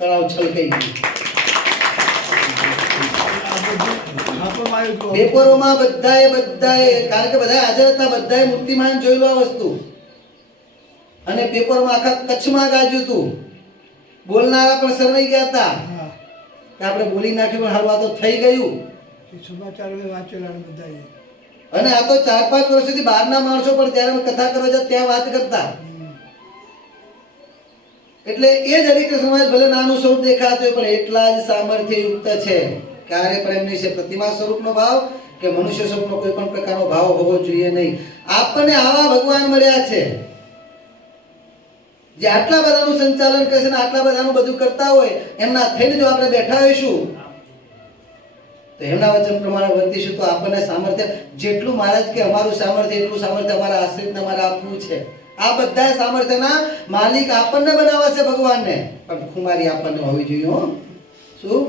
તળાવ છલકાઈ ગયું. પેપરોમાં બધાએ કારણ કે બધા હાજર હતા, બધાએ મૂર્તિમાન જોયેલું આ વસ્તુ, અને પેપરોમાં આખા કચ્છમાં ગાજ્યું હતું. બોલનારા પણ શરમાઈ ગયા હતા કે આપણે બોલી નાખ્યું, પણ હાલ આ તો થઈ ગયું. સમાચાર વાંચેલા બધાએ. અને આ તો 4-5 વર્ષથી બહારના માણસો પણ ત્યારે કથા કરવા જાય ત્યાં વાત કરતા. એટલે એ જ હરિકૃષ્ણ મહારાજ ભલે નાનું સ્વરૂપ દેખાતું હોય, પણ એટલા જ સામર્થ્ય યુક્ત છે. ક્યારે પ્રેમની છે પ્રતિમા સ્વરૂપનો ભાવ કે મનુષ્ય સ્વરૂપનો કોઈ પણ પ્રકારનો ભાવ હોવો જોઈએ નહીં. આપણને આવા ભગવાન મળ્યા છે જે આટલા બધાનું સંચાલન કરે છે ને આટલા બધાનું બધું કરતા હોય, એમના થઈને જો આપણે બેઠા હોઈશું તો એમના વચન પ્રમાણે વર્તીશું તો આપણને સામર્થ્ય, જેટલું મહારાજ કે અમારું સામર્થ્ય એટલું સામર્થ્ય અમારા આશ્રિતને અમારે આપવું છે. આ બધા સામર્થ્યના માલિક આપણને બનાવે છે ભગવાનને, પણ ખુમારી આપણને હોવી જોઈએ. હો, શું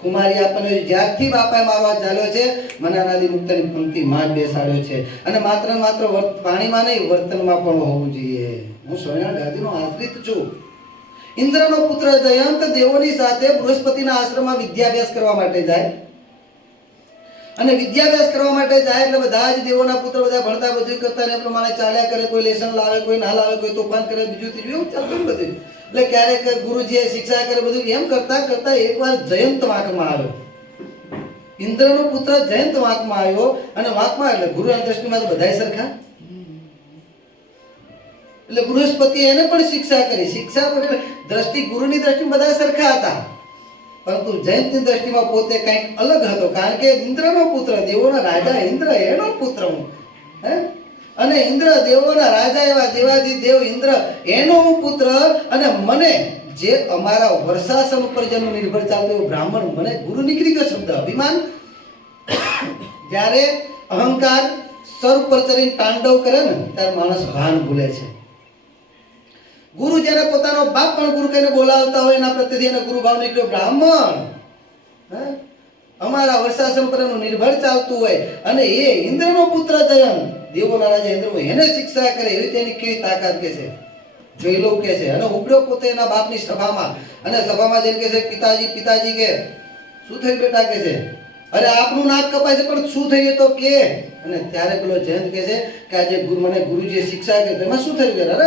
ખુમારી આપણને જ્યારથી બાપાએ મારો હાથ ચાલ્યો છે, મને અનાદિ મુક્તની પંક્તિમાં જ બેસાડ્યો છે. અને માત્ર ને માત્ર પાણીમાં નહીં, વર્તનમાં પણ હોવું જોઈએ. હું સ્વામિનારાયણ ગાદીનો આશ્રિત છું. ઇન્દ્રનો પુત્ર જયંત દેવોની સાથે બૃહસ્પતિના આશ્રમમાં વિદ્યાભ્યાસ કરવા માટે જાય, અને વિદ્યાભ્યાસ કરવા માટે જાય એટલે બધા જ દેવોના પુત્ર બધા ભણતા બધું કરતા, ને પ્રમાણે ચાલ્યા કરે. કોઈ લેસન લાવે, કોઈ ના લાવે, કોઈ તોફાન કરે, બીજું ત્રીજું એવું ચાલતું બધું. એટલે ક્યારેક ગુરુજીએ શિક્ષા કરે, બધું એમ કરતા કરતા એકવાર જયંત વાંકમાં આવ્યો. ઇન્દ્રનો પુત્ર જયંત વાંકમાં આવ્યો, અને વાંકમાં એટલે ગુરુની દ્રષ્ટિમાં તો બધાય સરખા. એટલે બૃહસ્પતિએ એને પણ શિક્ષા કરી. શિક્ષા પર દ્રષ્ટિ, ગુરુની દ્રષ્ટિમાં બધા સરખા હતા, પરંતુ જયંતની દ્રષ્ટિમાં પોતે કંઈક અલગ હતો. કારણ કે ઇન્દ્રનો પુત્ર, દેવોના રાજા ઇન્દ્ર, એનો પુત્ર હું. હે, અને ઇન્દ્ર દેવોના રાજા એવા દેવાદી દેવ ઇન્દ્ર, એનો હું પુત્ર. અને મને જે અમારા વર્ષાસન ઉપર જેનું નિર્ભર ચાલતું એવું બ્રાહ્મણ, મને ગુરુ નીકળી ગયો શબ્દ અભિમાન. જ્યારે અહંકાર સર ઉપર ચડીને તાંડવ કરે ને ત્યારે માણસ ભાન ભૂલે છે. ગુરુ જેને પોતાનો બાપ પણ ગુરુ કહીને બોલાવતા હોય, એના પ્રત્યેથી એને ગુરુ ભાવ નીકળ્યો. બ્રાહ્મણ અમારા વર્ષાસન પર એનું નિર્ભર ચાલતું હોય, અને એ ઇન્દ્રનો પુત્ર જયંત, દેવોના રાજા ઇન્દ્ર, એને શિક્ષા કરે, એવી તેની કેવી તાકાત કે છે, જોઈ લો કે છે. અને ઉપડ્યો પોતે એના બાપની સભામાં, અને સભામાં જઈને કે છે, પિતાજી પિતાજી, કે શું થયું બેટા, કે છે, અરે આપનું નાક કપાય છે, પણ શું થયું તો કે. અને ત્યારે પેલો જયંત કહે છે કે આજે મને ગુરુજીએ શિક્ષા કરી, એમાં શું થયું? અરે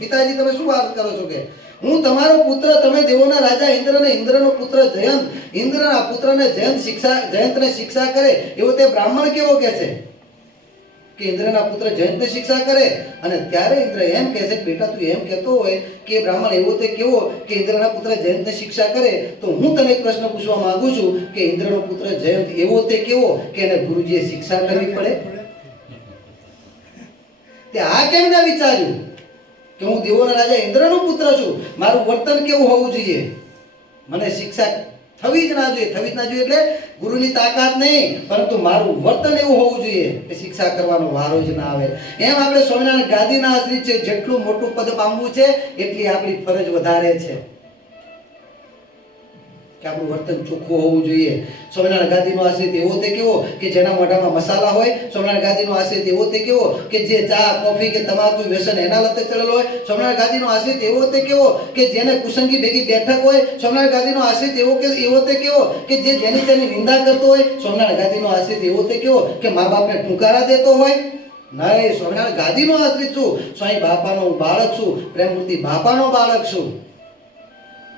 પિતાજી તમે શું વાત કરો છો, કે હું તમારો પુત્ર, તમે દેવોના રાજા ઇન્દ્ર ને ઇન્દ્રનો પુત્ર જયંત, ઇન્દ્રના પુત્રને જયંતને શિક્ષા કરે એવો તે બ્રાહ્મણ કેવો કહે છે કે ઇન્દ્રના પુત્ર જયંતને શિક્ષા કરે. અને ત્યારે ઇન્દ્ર એમ કહે છે, બેટા તું એમ કહેતો હોય કે બ્રાહ્મણ એવો તે કેવો કે ઇન્દ્રના પુત્ર જયંતને શિક્ષા કરે, તો હું તને એક પ્રશ્ન પૂછવા માંગુ છું કે ઇન્દ્રનો પુત્ર જયંત એવો તે કેવો કે એને ગુરુજીએ શિક્ષા કરવી પડે? તે આ કેમ ના વિચાર્યું કે હું દેવોના રાજા ઇન્દ્રનો પુત્ર છું, મારું વર્તન કેવું હોવું જોઈએ, મને શિક્ષા થવી જ ના જોઈએ. થવી જ ના જોઈએ એટલે ગુરુની તાકાત નહીં, પરંતુ મારું વર્તન એવું હોવું જોઈએ કે શિક્ષા કરવાનો વારો જ ના આવે. એમ આપણે સ્વામિનારાયણ ગાદીના આશ્રિત છે, જેટલું મોટું પદ પામવું છે એટલી આપણી ફરજ વધારે છે. કે આપણું વર્તન ચોખ્ખું હોવું જોઈએ. સ્વામિનારાયણ ગાદીનો આશ્રિત એવો તે કેવો કે જેના મોઢામાં મસાલા હોય. સ્વામિનારાયણ ગાદીનો આશ્રિત એવો તે કેવો કે જે ચા કોફી કે તમાકુ વ્યસન એના લતે ચડેલો હોય. સ્વામિનારાયણ ગાદીનો આશ્રિત એવો તે કેવો કે જેને કુસંગી ભેગી બેઠક હોય. સ્વામિનારાયણ ગાદીનો આશ્રિત એવો તે કેવો કે જે જેની તેની નિંદા કરતો હોય. સ્વામિનારાયણ ગાદીનો આશ્રિત એવો તે કેવો કે મા બાપને ટૂંકારા દેતો હોય. નહીં, સ્વામિનારાયણ ગાદીનો આશ્રિત છું. સ્વામી બાપાનો હું બાળક છું. પ્રેમમૂર્તિ બાપાનો બાળક છું.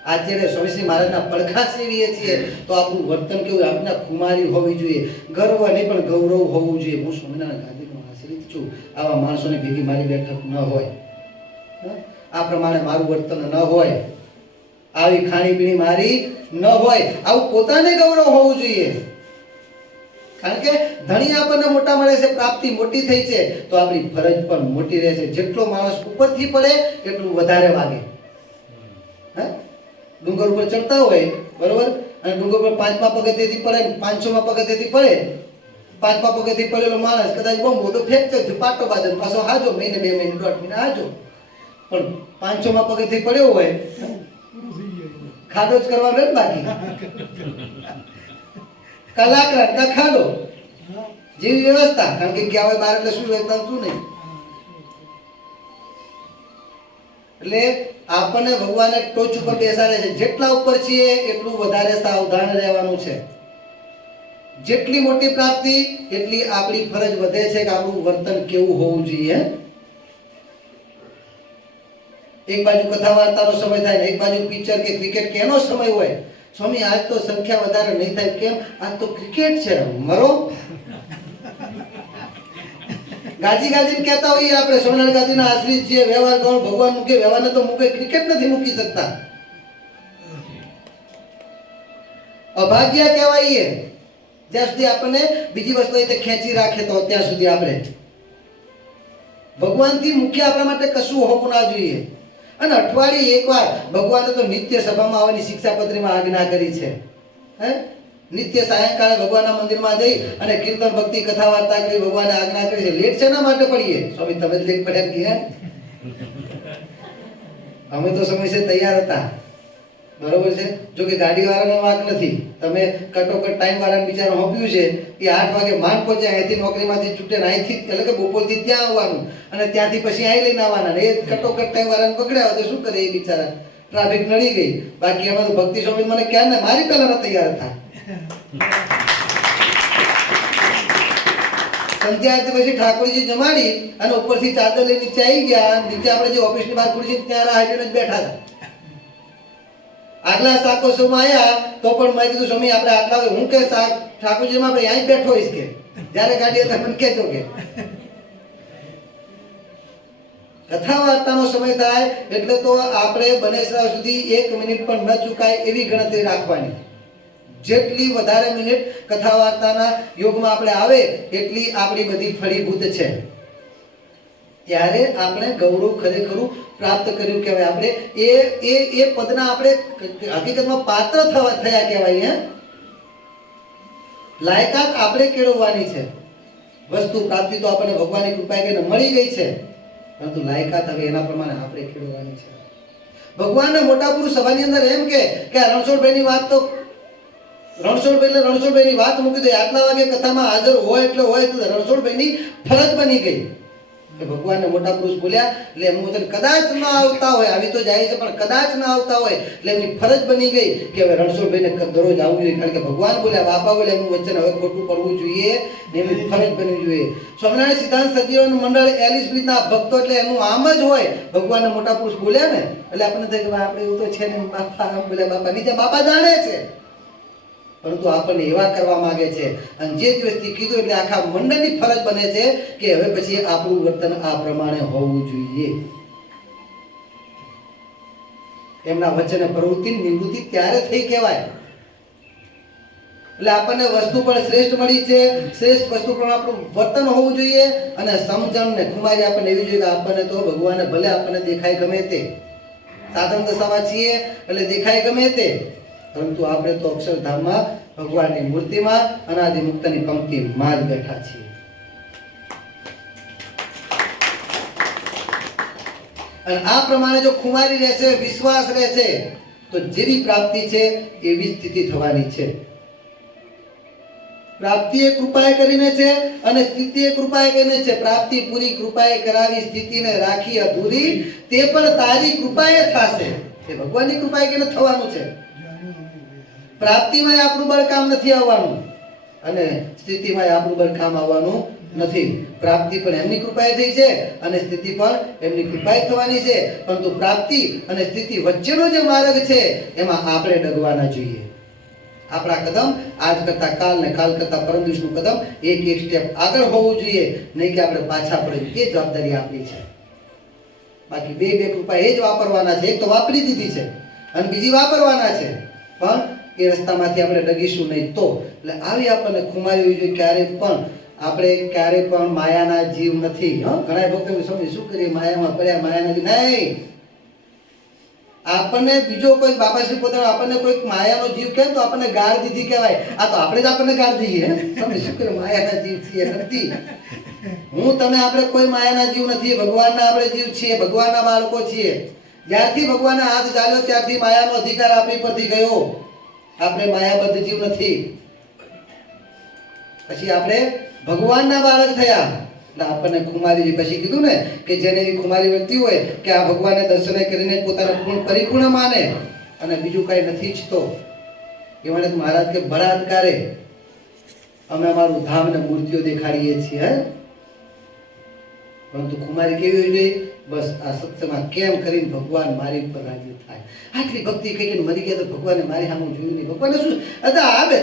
આચાર્ય સ્વામીશ્રી મહારાજના પડખા સેવીએ છીએ તો આપણું વર્તન કેવું, આપણા ખુમારી હોવી જોઈએ, ગર્વ નહીં પણ ગૌરવ હોવું જોઈએ. હું સ્વામિનારાયણ ગાદીનો આશ્રિત છું. આવા માણસોની ભેગી મારી બેઠક ન હોય, આ પ્રમાણે મારું વર્તન ન હોય, આવી ખાણીપીણી મારી ન હોય. આવું પોતાને ગૌરવ હોવું જોઈએ. કારણ કે ધણી આપણને મોટા મળે છે, પ્રાપ્તિ મોટી થઈ છે, તો આપણી ફરજ પણ મોટી રહે છે. જેટલો માણસ ઉપરથી પડે એટલું વધારે વાગે. ડુંગર ઉપર ચડતા હોય બરોબર, અને ડુંગર પર 5મા પગથિયેથી પડે, 500મા પગથિયેથી પડે. 5મા પગથિયે પડેલો માણસ કદાચ બહુ તો ફ્રેક્ચર થયું, પાટો બાજુ પાછો હાજો, મહિને 2 મહિને 1.5 મહિને હાજો. પણ 500મા પગથિયે પડ્યો હોય, ખાડો જ કરવાનો રહે ને બાકી. કલાકરા કા ખાડો જેવી વ્યવસ્થા. કારણ કે ગયા હોય બહાર એટલે શું વ્યવસ્થા શું નહીં. એટલે આપણને ભગવાને ટોચ ઉપર બેસાડે છે. જેટલા ઉપર છીએ એટલું વધારે સાવધાન રહેવાનું છે. જેટલી મોટી પ્રાપ્તિ એટલી આપણી ફરજ વધે છે કે આપણું વર્તન કેવું હોવું જોઈએ. એક બાજુ કથા વાર્તાનો સમય થાય ને એક બાજુ પિક્ચર કે ક્રિકેટ કે એનો સમય હોય. સ્વામી આજ તો સંખ્યા વધારે નહીં થાય. કેમ? આજ તો ક્રિકેટ છે, મરો. ગાજી ગાજીને કહેતા હોઈએ આપણે સ્વામિનારાયણ ગાદીના આશ્રિત છીએ, વ્યવહાર કરો, ભગવાન મૂકે, વ્યવહારને તો મૂકે, ક્રિકેટ નથી મૂકી શકતા. અભાગ્ય કહેવાય જ્યાં સુધી આપણને બીજી વસ્તુ ખેંચી રાખે તો ત્યાં સુધી આપણે ભગવાનથી મુખ્ય આપણા માટે કશું હોવું ના જોઈએ. અને અઠવાડિયે એકવાર ભગવાને તો નિત્ય સભામાં આવવાની શિક્ષાપત્રીમાં આજ્ઞા કરી છે. નિત્ય સાયંકાળે ભગવાનના મંદિરમાં જઈ અને કીર્તન ભક્તિ કથા વાર્તા કરી ભગવાને આજ્ઞા કરી છે. લેટ શેના માટે પડીએ? સ્વામી તમે જ લેટ પડ્યા ગયા. અમે તો સમયસર તૈયાર હતા, બરોબર છે. જો કે ગાડીવાળાનો વાંક નથી. તમે કટોકટ ટાઈમ વાળાને બિચારો હોપ્યું છે એ 8 વાગે માંડ પહોંચ્યા. અહીંથી નોકરીમાંથી છૂટે ને અહીંથી એટલે કે બપોરથી ત્યાં આવવાનું અને ત્યાંથી પછી અહીં લઈને આવવાના. એ કટોકટ ટાઈમ વાળાને પકડ્યા તો શું કરે એ બિચારા? ટ્રાફિક નડી ગઈ. બાકી અમે તો ભક્તિ સ્વામી મને ક્યાં ને મારી પહેલા તૈયાર હતા. સંધ્યા પછી ઠાકોરજી જમાડી અને ઉપરથી ચાદર લઈને નીચે આવી ગયા. નીચે આપણે જે ઓફિસની બહાર ખુરશી ત્યાં રાહ જોઈને જ બેઠા હતા. આગલા શાકોત્સવમાં આવ્યા તો પણ મેં કીધું સ્વામી આપણે આટલા હું કે ઠાકોરજીમાં આપણે અહીં બેઠો હોઈશ કે જ્યારે ગાડી હતા મને કહેજો કે કથા વાર્તાનો સમય થાય એટલે તો આપણે બને ત્યાં સુધી 1 મિનિટ પણ ન ચૂકાય એવી ગણતરી રાખવાની. જેટલી વધારે મિનિટ કથા વાર્તાના યોગમાં આપણે આવે એટલી આપણી બધી ફળીભૂત છે. ત્યારે આપણે ગૌરવ ખરેખર પ્રાપ્ત કર્યું કહેવાય. આપણે એ પદના આપણે હકીકતમાં પાત્ર થયા કહેવાય. લાયકાત આપણે કેળવવાની છે. વસ્તુ પ્રાપ્તિ તો આપણને ભગવાનની કૃપા કરીને મળી ગઈ છે, પરંતુ લાયકાત હવે એના પ્રમાણે આપણે કેળવવાની છે. ભગવાનને મોટા પુરુષ સભાની અંદર એમ કે રણછોડભાઈની વાત તો રણછોડભાઈની વાત મૂકી દે. આટલા વાગે કથામાં હાજર હોય એટલે હોય એટલે રણછોડભાઈની ફરજ બની ગઈ. ભગવાનને મોટા પુરુષ બોલ્યા એટલે એમનું વચન કદાચ ના આવતા હોય, આવી તો જાય છે પણ કદાચ ના આવતા હોય એટલે એમની ફરજ બની ગઈ કે હવે રણછોડભાઈને દરરોજ આવવું જોઈએ. કારણ કે ભગવાન બોલ્યા, બાપા બોલ્યા, એમનું વચન હવે ખોટું પડવું જોઈએ ને એમની ફરજ બનવી જોઈએ. સ્વામિનારાયણ સિદ્ધાંત સજીવન મંડળ એલિસ બ્રિજના ભક્તો એટલે એનું આમ જ હોય. ભગવાનને મોટા પુરુષ બોલ્યા ને એટલે આપણને થાય કે આપણે એવું તો છે ને બાપા બોલ્યા, બાપા નીચે બાપા જાણે છે, પરંતુ આપણને એવા કરવા માંગે છે. અને જે દિવસથી કીધું એટલે આખા મંડળની ફરજ બને છે કે હવે પછી આપણું વર્તન આ પ્રમાણે હોવું જોઈએ. એમના વચન પ્રવૃત્તિ નિવૃત્તિ ત્યારે થઈ કહેવાય. એટલે આપણને વસ્તુ પણ શ્રેષ્ઠ મળી છે. શ્રેષ્ઠ વસ્તુ પણ આપણું વર્તન હોવું જોઈએ. અને સમજણ ને કુમારી આપણને એવી જોઈએ કે આપણને તો ભગવાને ભલે આપણને દેખાય ગમે તે, સાધન દશામાં છીએ એટલે દેખાય ગમે તે, પરંતુ આપણે તો અક્ષરધામમાં ભગવાનની મૂર્તિમાં અનાદિ મુક્તની પંક્તિમાં જ બેઠા છીએ. અને આ પ્રમાણે જો ખુમારી રહેશે, વિશ્વાસ રહેશે, તો જેવી પ્રાપ્તિ છે એવી સ્થિતિ થવાની છે. પ્રાપ્તિ એ કૃપાએ કરીને છે અને સ્થિતિ એ કૃપાએ કરીને છે. પ્રાપ્તિ પૂરી કૃપાએ કરાવી, સ્થિતિને રાખી અધૂરી, તે પણ તારી કૃપાએ થશે. તે ભગવાનની કૃપાએ કરીને થવાનું છે. પ્રાપ્તિમાં આપણું બળ કામ નથી આવવાનું અને સ્થિતિમાં આપણું બળ કામ આવવાનું નથી. પ્રાપ્તિ પણ એમની કૃપાએ થઈ છે અને સ્થિતિ પણ એમની કૃપાએ થવાની છે. પરંતુ પ્રાપ્તિ અને સ્થિતિ વચ્ચેનો જે માર્ગ છે એમાં આપણે ડગવાના જોઈએ. આપણા કદમ આજ કરતા કાલ ને કાલ કરતા પરમ દિવસનું કદમ એક સ્ટેપ આગળ હોવું જોઈએ, નહીં કે આપણે પાછા પડે. એ જવાબદારી આપણી છે. બાકી બે કૃપા એ જ વાપરવાના છે. એક તો વાપરી દીધી છે અને બીજી વાપરવાના છે, પણ એ રસ્તામાંથી આપણે ડગીશું નહીં તો. એટલે આવી આપણને ખુમારી હોવી જોઈએ. ક્યારે પણ માયાના જીવ નથી. ઘણા ભક્તો સમજી શું કરીએ, માયામાં પડ્યા, માયાના જીવ નહીં. આપણને બીજો કોઈ બાબાશ્રી પોતાનો આપણને કોઈ માયાનો જીવ કહે તો આપણને ગાળ દીધી કહેવાય. આ તો આપણે જ આપણને ગાળ દઈએ. સમજી શું કરીએ, માયાના જીવ છીએ નથી. હું તમે આપણે કોઈ માયાના જીવ નથી. ભગવાનના આપણે જીવ છીએ, ભગવાનના બાળકો છીએ. જ્યારથી ભગવાનને હાથ ચાલ્યો ત્યારથી માયાનો અધિકાર આપણી પરથી ગયો. આપણે માયાબદ્ધ જીવ નથી. પછી આપણે ભગવાનના બાળક થયા. એટલે આપણને ખુમારી, પછી કીધું ને કે જેને એવી ખુમારી વ્યક્તિ હોય કે આ ભગવાનને દર્શને કરીને પોતાના પૂર્ણ પરિપૂર્ણ માને અને બીજું કઈ નથી ઈચ્છતો, એ માટે મહારાજ કે બળાત્કારે અમે અમારું ધામ ને મૂર્તિઓ દેખાડીએ છીએ. પરંતુ ખુમારી કેવી હોય જોઈએ? બસ આ સત્સંગમાં કેમ કરીને ભગવાન મારી ઉપર રાજી થાય. આટલી ભક્તિ કઈ મરી ગયા તો ભગવાને મારી સામે જોયું નહીં. ભગવાને શું આ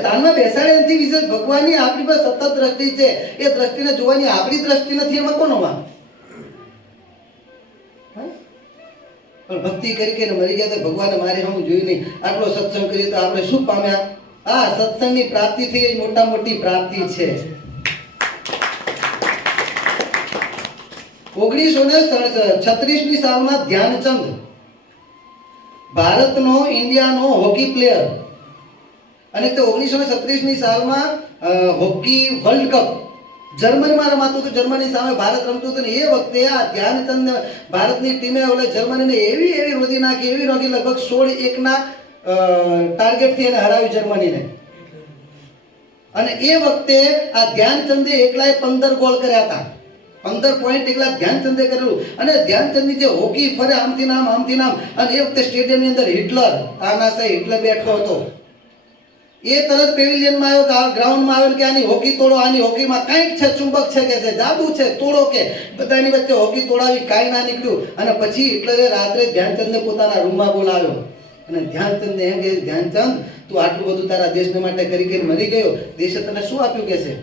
તાનમાં બેસાડે નથી વિશેષ. ભગવાનની આપણી પર સતત દ્રષ્ટિ છે. એ દ્રષ્ટિને જોવાની આપણી દ્રષ્ટિ નથી. એમાં કોનોમાં પણ ભક્તિ કરી મરી ગયા તો ભગવાને મારી સામે જોયું નહીં. આટલો સત્સંગ કરીએ તો આપણે શું પામ્યા? આ સત્સંગની પ્રાપ્તિ થઈ એ મોટા મોટી પ્રાપ્તિ છે. 1936ની સાલમાં ધ્યાનચંદ, ભારતનો ઇન્ડિયાનો હોકી પ્લેયર, અને તે 1936ની સાલમાં હોકી વર્લ્ડ કપ જર્મનીમાં રમાતું હતું. જર્મની સામે ભારત રમતું હતું ને એ વખતે આ ધ્યાનચંદ ભારતની ટીમે જર્મનીને એવી રોધી નાખી, લગભગ 16-1ના ટાર્ગેટથી એને હરાવ્યું જર્મનીને. અને એ વખતે આ ધ્યાનચંદે એકલાએ 15 ગોલ કર્યા હતા. 15 પોઈન્ટ એકલા ધ્યાનચંદે કરેલું. અને ધ્યાનચંદની જે હોકી ફરે આમથી નામ. અને એ વખતે સ્ટેડિયમની અંદર હિટલર બેઠો હતો. એ તરત પેવિલિયનમાં આવ્યો, ગ્રાઉન્ડમાં આવ્યો કે આની હોકી તોડો, આની હોકીમાં કંઈક છે, ચુંબક છે કે છે, જાદુ છે, તોડો કે. બધાની વચ્ચે હોકી તોડાવી, કાંઈ ના નીકળ્યું. અને પછી હિટલરે રાત્રે ધ્યાનચંદને પોતાના રૂમમાં બોલાવ્યો અને ધ્યાનચંદને એમ કે, ધ્યાનચંદ તું આટલું બધું તારા દેશને માટે કરી મરી ગયો, દેશે તને શું આપ્યું કે છે?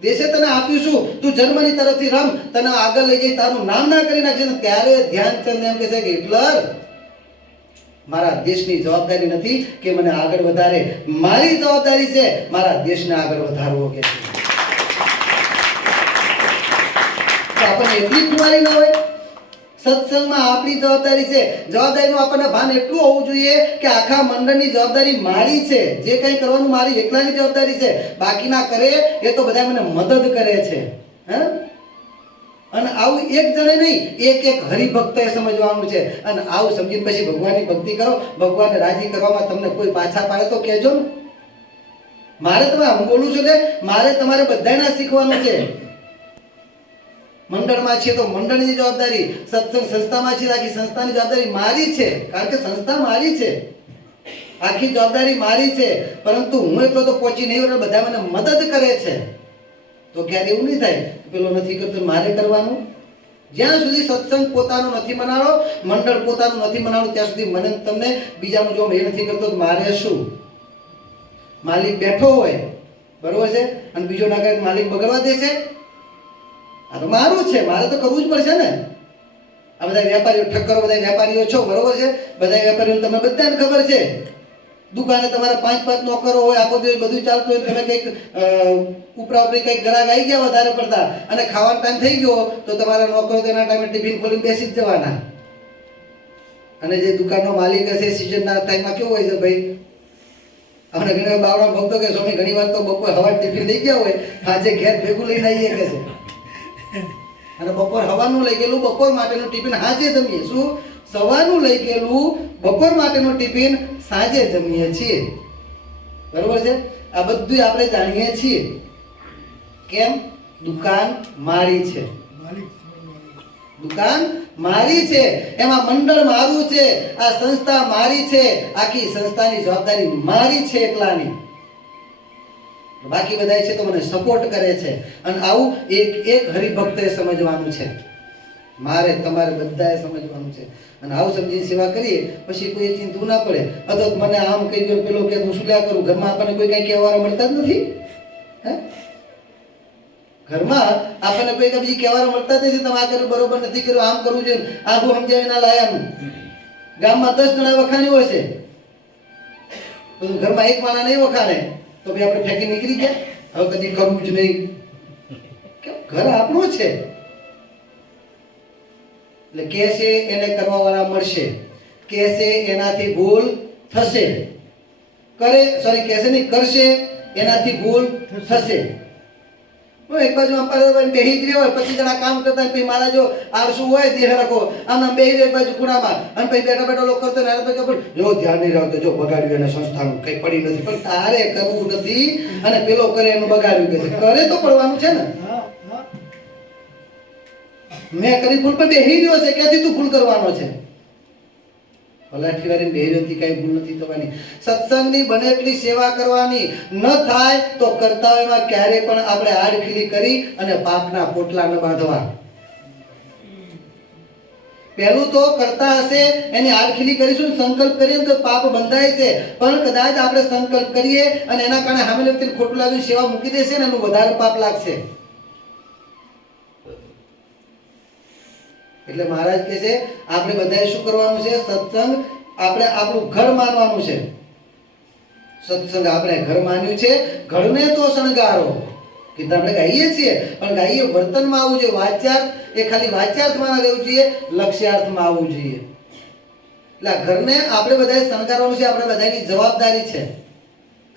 દેશે તને આપ્યું શું? તું જર્મની તરફથી રમ, તને આગળ લઈ જઈ, તારું નામ ના કરી નાખશે. ત્યારે ધ્યાનચંદ એમ કહે છે કે હિટલર, મારા દેશની જવાબદારી નથી કે મને આગળ વધારે, મારી જવાબદારી છે મારા દેશને આગળ વધારવો. કે આપણને એટલી ખુમારી ન હોય? સત્સંગમાં આપણી જવાબદારી છે. જવાબદારીનું આપણને ભાન એટલું હોવું જોઈએ કે આખા મંડળની જવાબદારી મારી છે. જે કંઈ કરવાનું મારી એકલાની જવાબદારી છે. બાકીના કરે એ તો બધા મને મદદ કરે છે. અને આવું એક જણે નહીં, એક હરિભક્તએ સમજવાનું છે. અને આવું સમજીને પછી ભગવાનની ભક્તિ કરો. ભગવાનને રાજી કરવામાં તમને કોઈ પાછા પાડે તો કહેજો ને. મારે હું બોલું છું મારે તમારે બધાને શીખવાનું છે. મંડળમાં છે તો મંડળની જવાબદારી, સત્સંગ સંસ્થામાં છે આખી સંસ્થાની જવાબદારી મારી છે. કારણ કે સંસ્થા મારી છે, આખી જવાબદારી મારી છે. પરંતુ હું એકલો તો પહોંચી નહીં વળે, બધા મને મદદ કરે છે. તો ક્યારે એવું નહીં થાય પેલો નથી કરતો મારે કરવાનું. જ્યાં સુધી સત્સંગ પોતાનો નથી મનાવો, મંડળ પોતાનું નથી મનાવવું, ત્યાં સુધી મને તમને બીજાનું જો એ નથી કરતો મારે શું? માલિક બેઠો હોય બરોબર છે અને બીજો ના કરે માલિક બગડવા દેશે? આ તો મારું છે, મારે તો કરવું જ પડશે ને. આ બધા વેપારીઓ ઠક્કરો, બધા વેપારીઓ છો બરોબર છે. બધા વેપારીઓને તમને બધાને ખબર છે. દુકાને તમારા 5-5 નોકરો હોય, આખો દિવસ બધું ચાલતું હોય, તમે કંઈક ઉપરા ઉપરી કંઈક ગ્રાહક આવી ગયા વધારે પડતા અને ખાવાનો ટાઈમ થઈ ગયો તો તમારા નોકરો તેના ટાઈમે ટિફિન ખોલીને બેસી જ જવાના. અને જે દુકાનનો માલિક હશે સિઝનના ટાઈમમાં કેવું હોય છે ભાઈ, આપણે ઘણી બાવડા ભક્તો કે સ્વામી ઘણી વાર તો બપોર હવા ટિફિન લઈ ગયા હોય, આજે ઘેર ભેગું લઈને આવીએ કે છે. અને બપોર હવાનું લઈ ગયેલું બપોર માટેનું ટિફિન હાજે જમીએ. શું સવારનું લઈ ગયેલું બપોર માટેનું ટિફિન સાંજે જમીએ છીએ. બરોબર છે? આ બધું આપણે જાણીએ છીએ. કેમ? દુકાન મારી છે. માલિક દુકાન મારી છે, એમાં મંડળ મારું છે, આ સંસ્થા મારી છે, આખી સંસ્થાની જવાબદારી મારી છે એકલાની. બાકી બધા છે તો મને સપોર્ટ કરે છે. અને આવું એક એક હરિભક્તે સમજવાનું છે. મારે તમારે બધાએ સમજવાનું છે. અને આવું સમજીને સેવા કરીએ પછી કોઈ ચિંતા ના પડે. અથવા મને આમ કહી દો પેલો કે હું શું લ્યા કરું. ઘરમાં આપણને કોઈ કઈ કહેવાના મળતા જ નથી. હે? ઘરમાં આપણને કોઈ કઈ બીજી કહેવાના મળતા જ નથી. તમે આ કર્યું બરોબર નથી કર્યું, આમ કરવું જોઈએ, આ બહુ સમજાવી ના લાયાનું. ગામમાં 10 જણા વખાણ્યું હશે, ઘરમાં એક માણા નહીં વખાણે તો ભાઈ આપણે ફેંકી નીકળી ગયા. હવે કદી કરવું જ નહીં. કેમ? ઘર આપણું છે. એટલે કે છે એને કરવા વાળા મળશે, કે છે એનાથી ભૂલ થશે, કરે સોરી કે છે નહીં કરશે એનાથી ભૂલ થશે. એક બાજુ બેહી જ રહ્યો હોય, 25 જણા કામ કરતા હોય, પછી મારા જો આળસુ હોય દેહ રાખો આમ બેહી રહ્યો એક બાજુ ખૂણામાં, અને પછી બેઠા બેઠા લોકો કરતો ને જો ધ્યાન નહીં રાખતો, જો બગાડ્યું એને સંસ્થાનું કઈ પડી નથી. પણ તારે કરવું નથી અને પેલો કરે એનું બગાડ્યું કે છે. કરે તો પડવાનું છે ને. મેં કરી ભૂલ પણ બેહી રહ્યો છે, ક્યાંથી તું ભૂલ કરવાનો છે? પલાઠી વાળી બેહી રહ્યો કઈ ભૂલ નથી થવાની. સત્સંગની બને એટલી સેવા કરવાની. ન થાય તો કર્તવ્યમાં ક્યારે પણ આપણે આડખીલી કરી અને પાપના પોટલા ન બાંધવા. પહેલું તો કરતા હશે એની આડખીલી કરીશું, સંકલ્પ કરીએ તો પાપ બંધાય છે. પણ કદાચ આપણે સંકલ્પ કરીએ અને એના કારણે સામે વ્યક્તિને ખોટું લાવીને સેવા મૂકી દેશે ને એનું વધારે પાપ લાગશે. એટલે મહારાજ કહે છે આપણે બધાએ શું કરવાનું છે? સત્સંગ આપણે આપણું ઘર માનવાનું છે. સત્સંગ આપણે ઘર માન્યું છે. ઘરને તો શણગારો કીધું આપણે ગાઈએ છીએ, પણ ગાઈએ વર્તનમાં આવવું જોઈએ. વાચાર્થ એ ખાલી વાચાર્થમાં ના રહેવું જોઈએ, લક્ષ્યાર્થમાં આવવું જોઈએ. એટલે આ ઘરને આપણે બધાએ શણગારવાનું છે. આપણે બધાની જવાબદારી છે.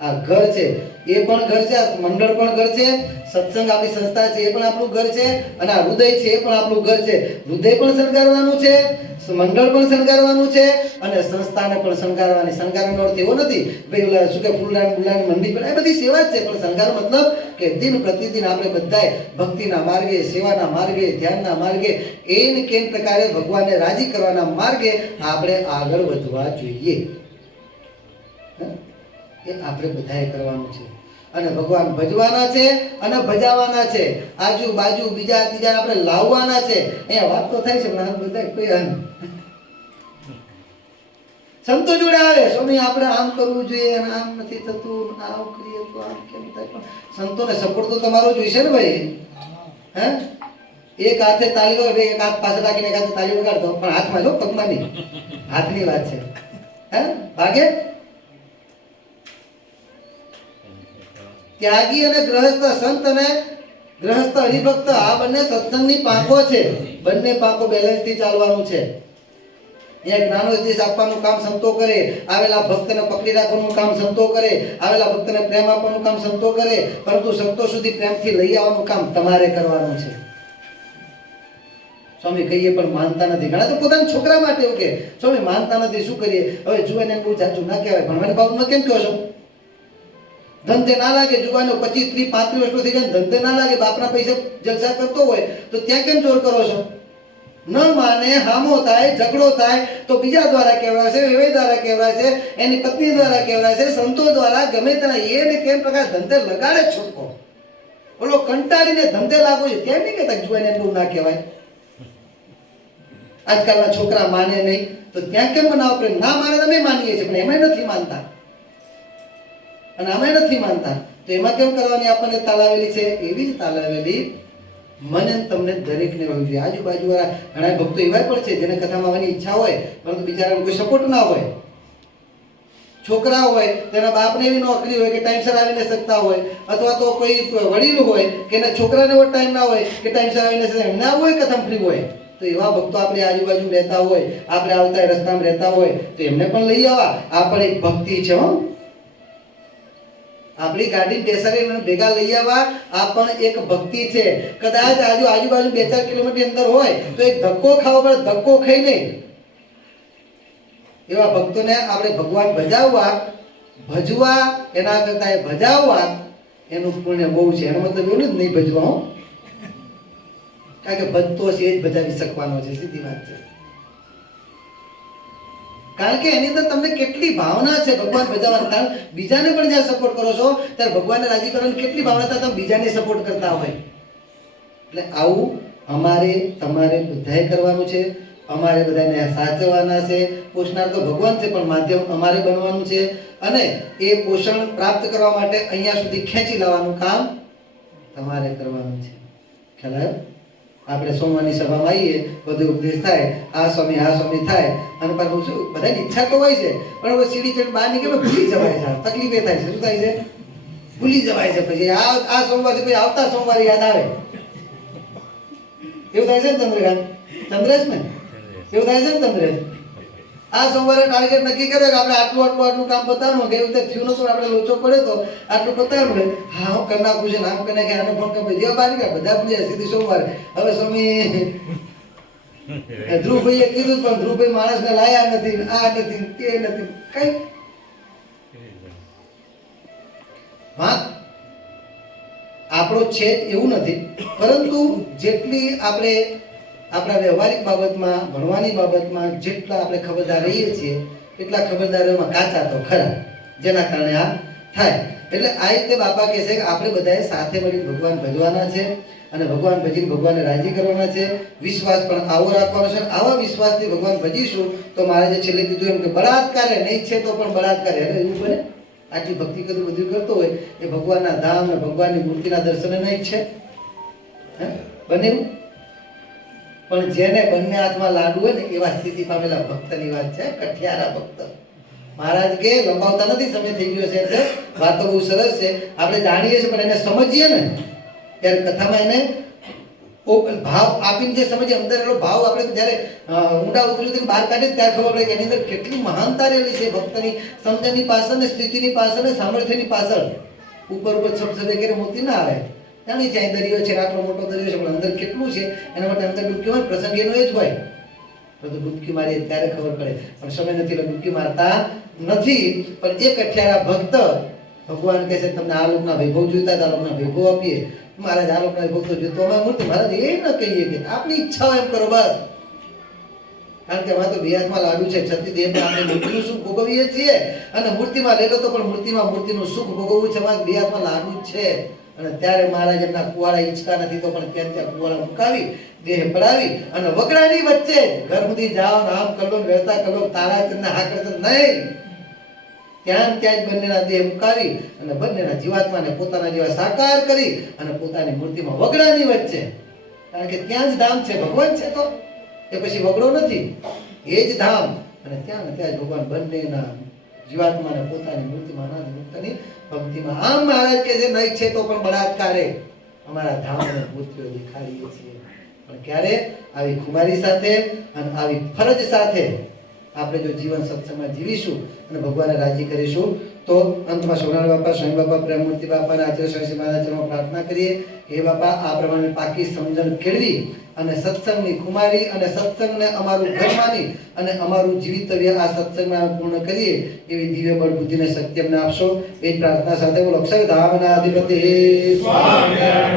આ ઘર છે એ પણ ઘર છે, આ મંડળ પણ ઘર છે, સત્સંગ આપણી સંસ્થા છે એ પણ આપણું ઘર છે, અને આ હૃદય છે એ પણ આપણું ઘર છે. હૃદય પણ શણગારવાનું છે, મંડળ પણ શણગારવાનું છે, અને સંસ્થાને પણ શણગારવાની. શણગારવાનો અર્થ એવો નથી ભાઈ ઓલા શું કે ફૂલદાન ગુલાન મંડી પર, એ બધી સેવા જ છે. પણ શણગાર મતલબ કે દિન પ્રતિદિન આપણે બધાએ ભક્તિના માર્ગે, સેવાના માર્ગે, ધ્યાનના માર્ગે, એને કેમ પ્રકારે ભગવાનને રાજી કરવાના માર્ગે આપણે આગળ વધવા જોઈએ. એ આપણે બધાએ કરવાનું છે. અને ભગવાન ભજવાના છે અને ભજાવાના છે. આજુબાજુ બીજા ત્રીજા આપણે લાવવાના છે. અહીંયા વાત તો થાય છે પણ બધા કોઈ સંતો જોડે આવે, સ્વામી આપણે આમ કરવું જોઈએ અને આમ નથી થતું, આમ કરીએ તો આમ કેમ થાય. પણ સંતોને સપોર્ટ તો તમારો જોઈશે ને ભાઈ. હે? એક હાથે તાળી વગાડો, એક હાથ પાછળ રાખીને એક હાથે તાળી વગાડતો, પણ હાથમાં જો પગમાં નહીં. હાથની વાત છે. હે? ભાગે ત્યાગી અને ગ્રહસ્થ, સંત અને ગ્રહસ્થ હરિભક્ત, આ બંને સત્સંગની પાંખો છે. બંને પાંખો બેલેન્સથી ચાલવાનું છે. એક નાનો ઉપદેશ આપવાનું કામ સંતો કરે, આવેલા ભક્તને પકડી રાખવાનું કામ સંતો કરે, આવેલા ભક્તને પ્રેમ આપવાનું કામ સંતો કરે, પરંતુ સંતો સુધી પ્રેમથી લઈ આવવાનું કામ તમારે કરવાનું છે. સ્વામી કહીએ પણ માનતા નથી. ઘણા તો પોતાના છોકરા માટે એવું કે સ્વામી માનતા નથી, શું કરીએ? હવે જુવાને બહુ જાજુ ના કહેવાય, ભણવાની બાબતમાં કેમ કહો છો? ધંધે ના લાગે, જુવાનો 25, 30, 35 વર્ષનો થઈ જાય, ધંધે ના લાગે, બાપના પૈસે જલસા કરતો હોય તો ત્યાં કેમ જોર કરો છો? ન માને, હામો થાય, ઝઘડો થાય તો બીજા દ્વારા કહેવાય છે, વેવાઈ દ્વારા કહેવાય છે, એની પત્ની દ્વારા કહેવાય છે, સંતો દ્વારા, ગમે તેના એને કેમ પ્રકાર ધંધે લગાડે છોકરો. ઓલો કંટાળીને ધંધે લાગો છે કેમ નહીં કહેતા જુવાને બહુ ના કહેવાય? આજકાલના છોકરા માને નહીં તો ત્યાં કેમ બનાવો? આપણે ના માને તમે માનીએ છીએ, પણ એમાંય નથી માનતા, અને આમાંય નથી માનતા. તો એમાં કેમ કરવાની આપણને તાલાવેલી છે? એવી જ તાલાવેલી મને તમને દરેકને હોવી જોઈએ. આજુબાજુવાળા ઘણા ભક્તો એવા પણ છે જેને કથામાં આવવાની ઈચ્છા હોય, પરંતુ બિચારાને કોઈ સપોર્ટ ના હોય. છોકરા હોય તેના બાપને એવી નોકરી હોય કે ટાઈમસર આવી ન શકતા હોય, અથવા તો કોઈ વડીલ હોય કે એના છોકરાને એવો ટાઈમ ના હોય કે ટાઈમસર આવી ન શકતા, એમને આવવું હોય કથમ ફ્રી હોય, તો એવા ભક્તો આપણે આજુબાજુ રહેતા હોય, આપણે આવતા રસ્તામાં રહેતા હોય તો એમને પણ લઈ આવવા. આ પણ એક ભક્તિ છે. હો, આપણી ગાડી બેસાડીને ભેગા લઈ આવવા, આ પણ એક ભક્તિ છે. કદાચ આજુબાજુ 2-4 કિલોમીટર અંદર હોય તો એક ધક્કો ખાવો પડે, ધક્કો ખાઈ નહીં એવા ભક્તોને આપણે ભગવાન ભજવા એના કરતા એ ભજાવવા એનું પુણ્ય બહુ છે. એનો મતલબ એવું નથી નહીં ભજવા હો, કારણ કે ભજતો છે એ જ ભજાવી શકવાનો છે, સીધી વાત છે. કારણ કે એની અંદર તમને કેટલી ભાવના છે ભગવાન ભજાવવાની. કારણ બીજાને પણ જ્યારે સપોર્ટ કરો છો ત્યારે ભગવાનને રાજી કરવાની કેટલી ભાવના થાય, તમે બીજાને સપોર્ટ કરતા હોય. એટલે આવું અમારે તમારે બધાએ કરવાનું છે. અમારે બધાને સાચવવાના છે. પોષનાર તો ભગવાન છે, પણ માધ્યમ અમારે બનવાનું છે. અને એ પોષણ પ્રાપ્ત કરવા માટે અહીંયા સુધી ખેંચી લાવવાનું કામ તમારે કરવાનું છે. ખ્યાલ આવ્યો? આપણે સોમવારની સભામાં આવીએ, બધું ઉપદેશ થાય, આ સ્વામી થાય, અને પાછું શું બધાની ઈચ્છા તો હોય છે, પણ હવે સીડી ચડી બહાર નીકળે ભૂલી જવાય છે. તકલીફ એ થાય છે, શું થાય છે? ભૂલી જવાય છે. પછી આ સોમવારથી પછી આવતા સોમવારે યાદ આવે. એવું થાય છે ને ચંદ્રેશ ને? એવું થાય છે ને ચંદ્રેશ? આ સોમવારે ટાર્ગેટ નક્કી કરે કે આપણે આટલું કામ પતાવવાનું, કે એવું થયું નતું, આપણે લોચો પડે તો આટલું પતાવવાનું હોય. હા હું કરી નાખું છે, આમ કરીને કે આને ફોન કરે, જેવા બહાર નીકળ્યા બધા ભૂલી જાય સીધી સોમવારે. હવે સ્વામી ધ્રુવભાઈએ કીધું, પણ ધ્રુવભાઈ માણસને લાયા નથી, આ નથી, તે નથી, કઈ વાંક આપણો છે એવું નથી. પરંતુ જેટલી આપણે આપણા વ્યવહારિક બાબતમાં, ભણવાની બાબતમાં જેટલા આપણે ખબરદાર રહીએ છીએ એટલા ખબરદારીઓમાં કાચા તો ખરા, જેના કારણે આ થાય. એટલે આ રીતે બાપા કહે છે કે આપણે બધાએ સાથે મળીને ભગવાન ભજવાના છે, અને ભગવાન ભજીને ભગવાનને રાજી કરવાના છે. વિશ્વાસ પણ આવો રાખવાનો છે. આવા વિશ્વાસથી ભગવાન ભજીશું તો મારે જે છેલ્લે કીધું એમ કે બળાત્કારે નહીં છે તો પણ બળાત્કારે એવું બને. આટલી ભક્તિ કરું બધું કરતો હોય એ ભગવાનના ધામ અને ભગવાનની મૂર્તિના દર્શને નહીં છે, બને એવું. પણ જેને બંને હાથમાં લાડુ હોય ને એવા સ્થિતિ પામેલા ભક્તની વાત છે. કઠિયારા ભક્ત મહારાજ કે લંબાવતા નથી, સમય થઈ ગયો છે એટલે વાતો બહુ સરસ છે, આપણે જાણીએ છીએ, પણ એને સમજીએ ને ત્યારે કથામાં એને ભાવ આપીને જે સમજીએ, અંદર એનો ભાવ આપણે જ્યારે ઊંડા ઉતરી બહાર કાઢીએ ત્યારે ખબર પડે કે એની અંદર કેટલી મહાનતા રહેલી છે ભક્તની સમજણની પાછળ ને સ્થિતિની પાછળ ને સામર્થ્યની પાછળ. ઉપર છબછબે કરે મોતી ના આવે. જાણી જાય દરિયો છે, આટલો મોટો દરિયો છે, પણ અંદર કેટલું છે એના માટે અંદર ડૂબકી હોય, પ્રસંગ એનો એ જ હોય. બધું ડૂબકી મારીએ ત્યારે ખબર પડે, પણ સમય નથી એટલે ડૂબકી મારતા નથી. પણ એક અઠ્યારા ભક્ત ભગવાન કહે છે તમને આ લોકના વૈભવ જોઈતા હતા, આ લોકના વૈભવ આપીએ. મહારાજ આ લોકના વૈભવ તો જોઈતો અમે મૂર્તિ મહારાજ એ ન કહીએ કે આપની ઈચ્છા હોય એમ કરો બસ. કારણ કે એમાં તો બે હાથમાં લાડુ છે, છતી દેહમાં આપણે મૂર્તિનું સુખ ભોગવીએ છીએ, અને મૂર્તિમાં લેલો તો પણ મૂર્તિનું સુખ ભોગવવું છે. બે હાથમાં લાડુ જ છે. અને ત્યારે મહારાજ એમના કુવાડા ઈચ્છતા નથી તો પણ ત્યાં કુવાડા મુકાવી દેહ પડાવી અને વગડાની વચ્ચે ઘર સુધી જાઓ ને આમ કલો વેરતા કલો તારા ચંદ હા કરતા નહીં, ત્યાં જ બંનેના દેહ મુકાવી અને બંનેના જીવાત્માને પોતાના જેવા સાકાર કરી અને પોતાની મૂર્તિમાં વગડાની વચ્ચે, કારણ કે ત્યાં જ ધામ છે, ભગવાન છે તો એ પછી વગડો નથી, એ જ ધામ. અને ત્યાં જ ભગવાન બંનેના જીવાત્માને પોતાની મૂર્તિમાં અનાજ મુક્તની ભક્તિમાં. આમ મહારાજ કહે છે નહીં છે તો પણ બળાત્કારે અમારા ધામ અને મૂર્તિઓ દેખાડીએ છીએ. પણ ક્યારે? આવી ખુમારી સાથે અને આવી ફરજ સાથે આપણે જો જીવન સત્સંગમાં જીવીશું અને ભગવાનને રાજી કરીશું તો અંતમાં સોનારાયણ બાપા, સ્વામી બાપા, પ્રેમમૂર્તિ બાપા અને આચાર્ય સ્વામી મહારાજમાં પ્રાર્થના કરીએ કે હે બાપા આ પ્રમાણે પાકી સમજણ કેળવી અને સત્સંગની ખુમારી અને સત્સંગને અમારું ઘર માની અને અમારું જીવિતવ્ય આ સત્સંગમાં પૂર્ણ કરીએ એવી દિવ્ય બળ બુદ્ધિને શક્તિ અમને આપશો. એ પ્રાર્થના સાથે હું અક્ષરધામના અધિપતિ સ્વામિનારાયણ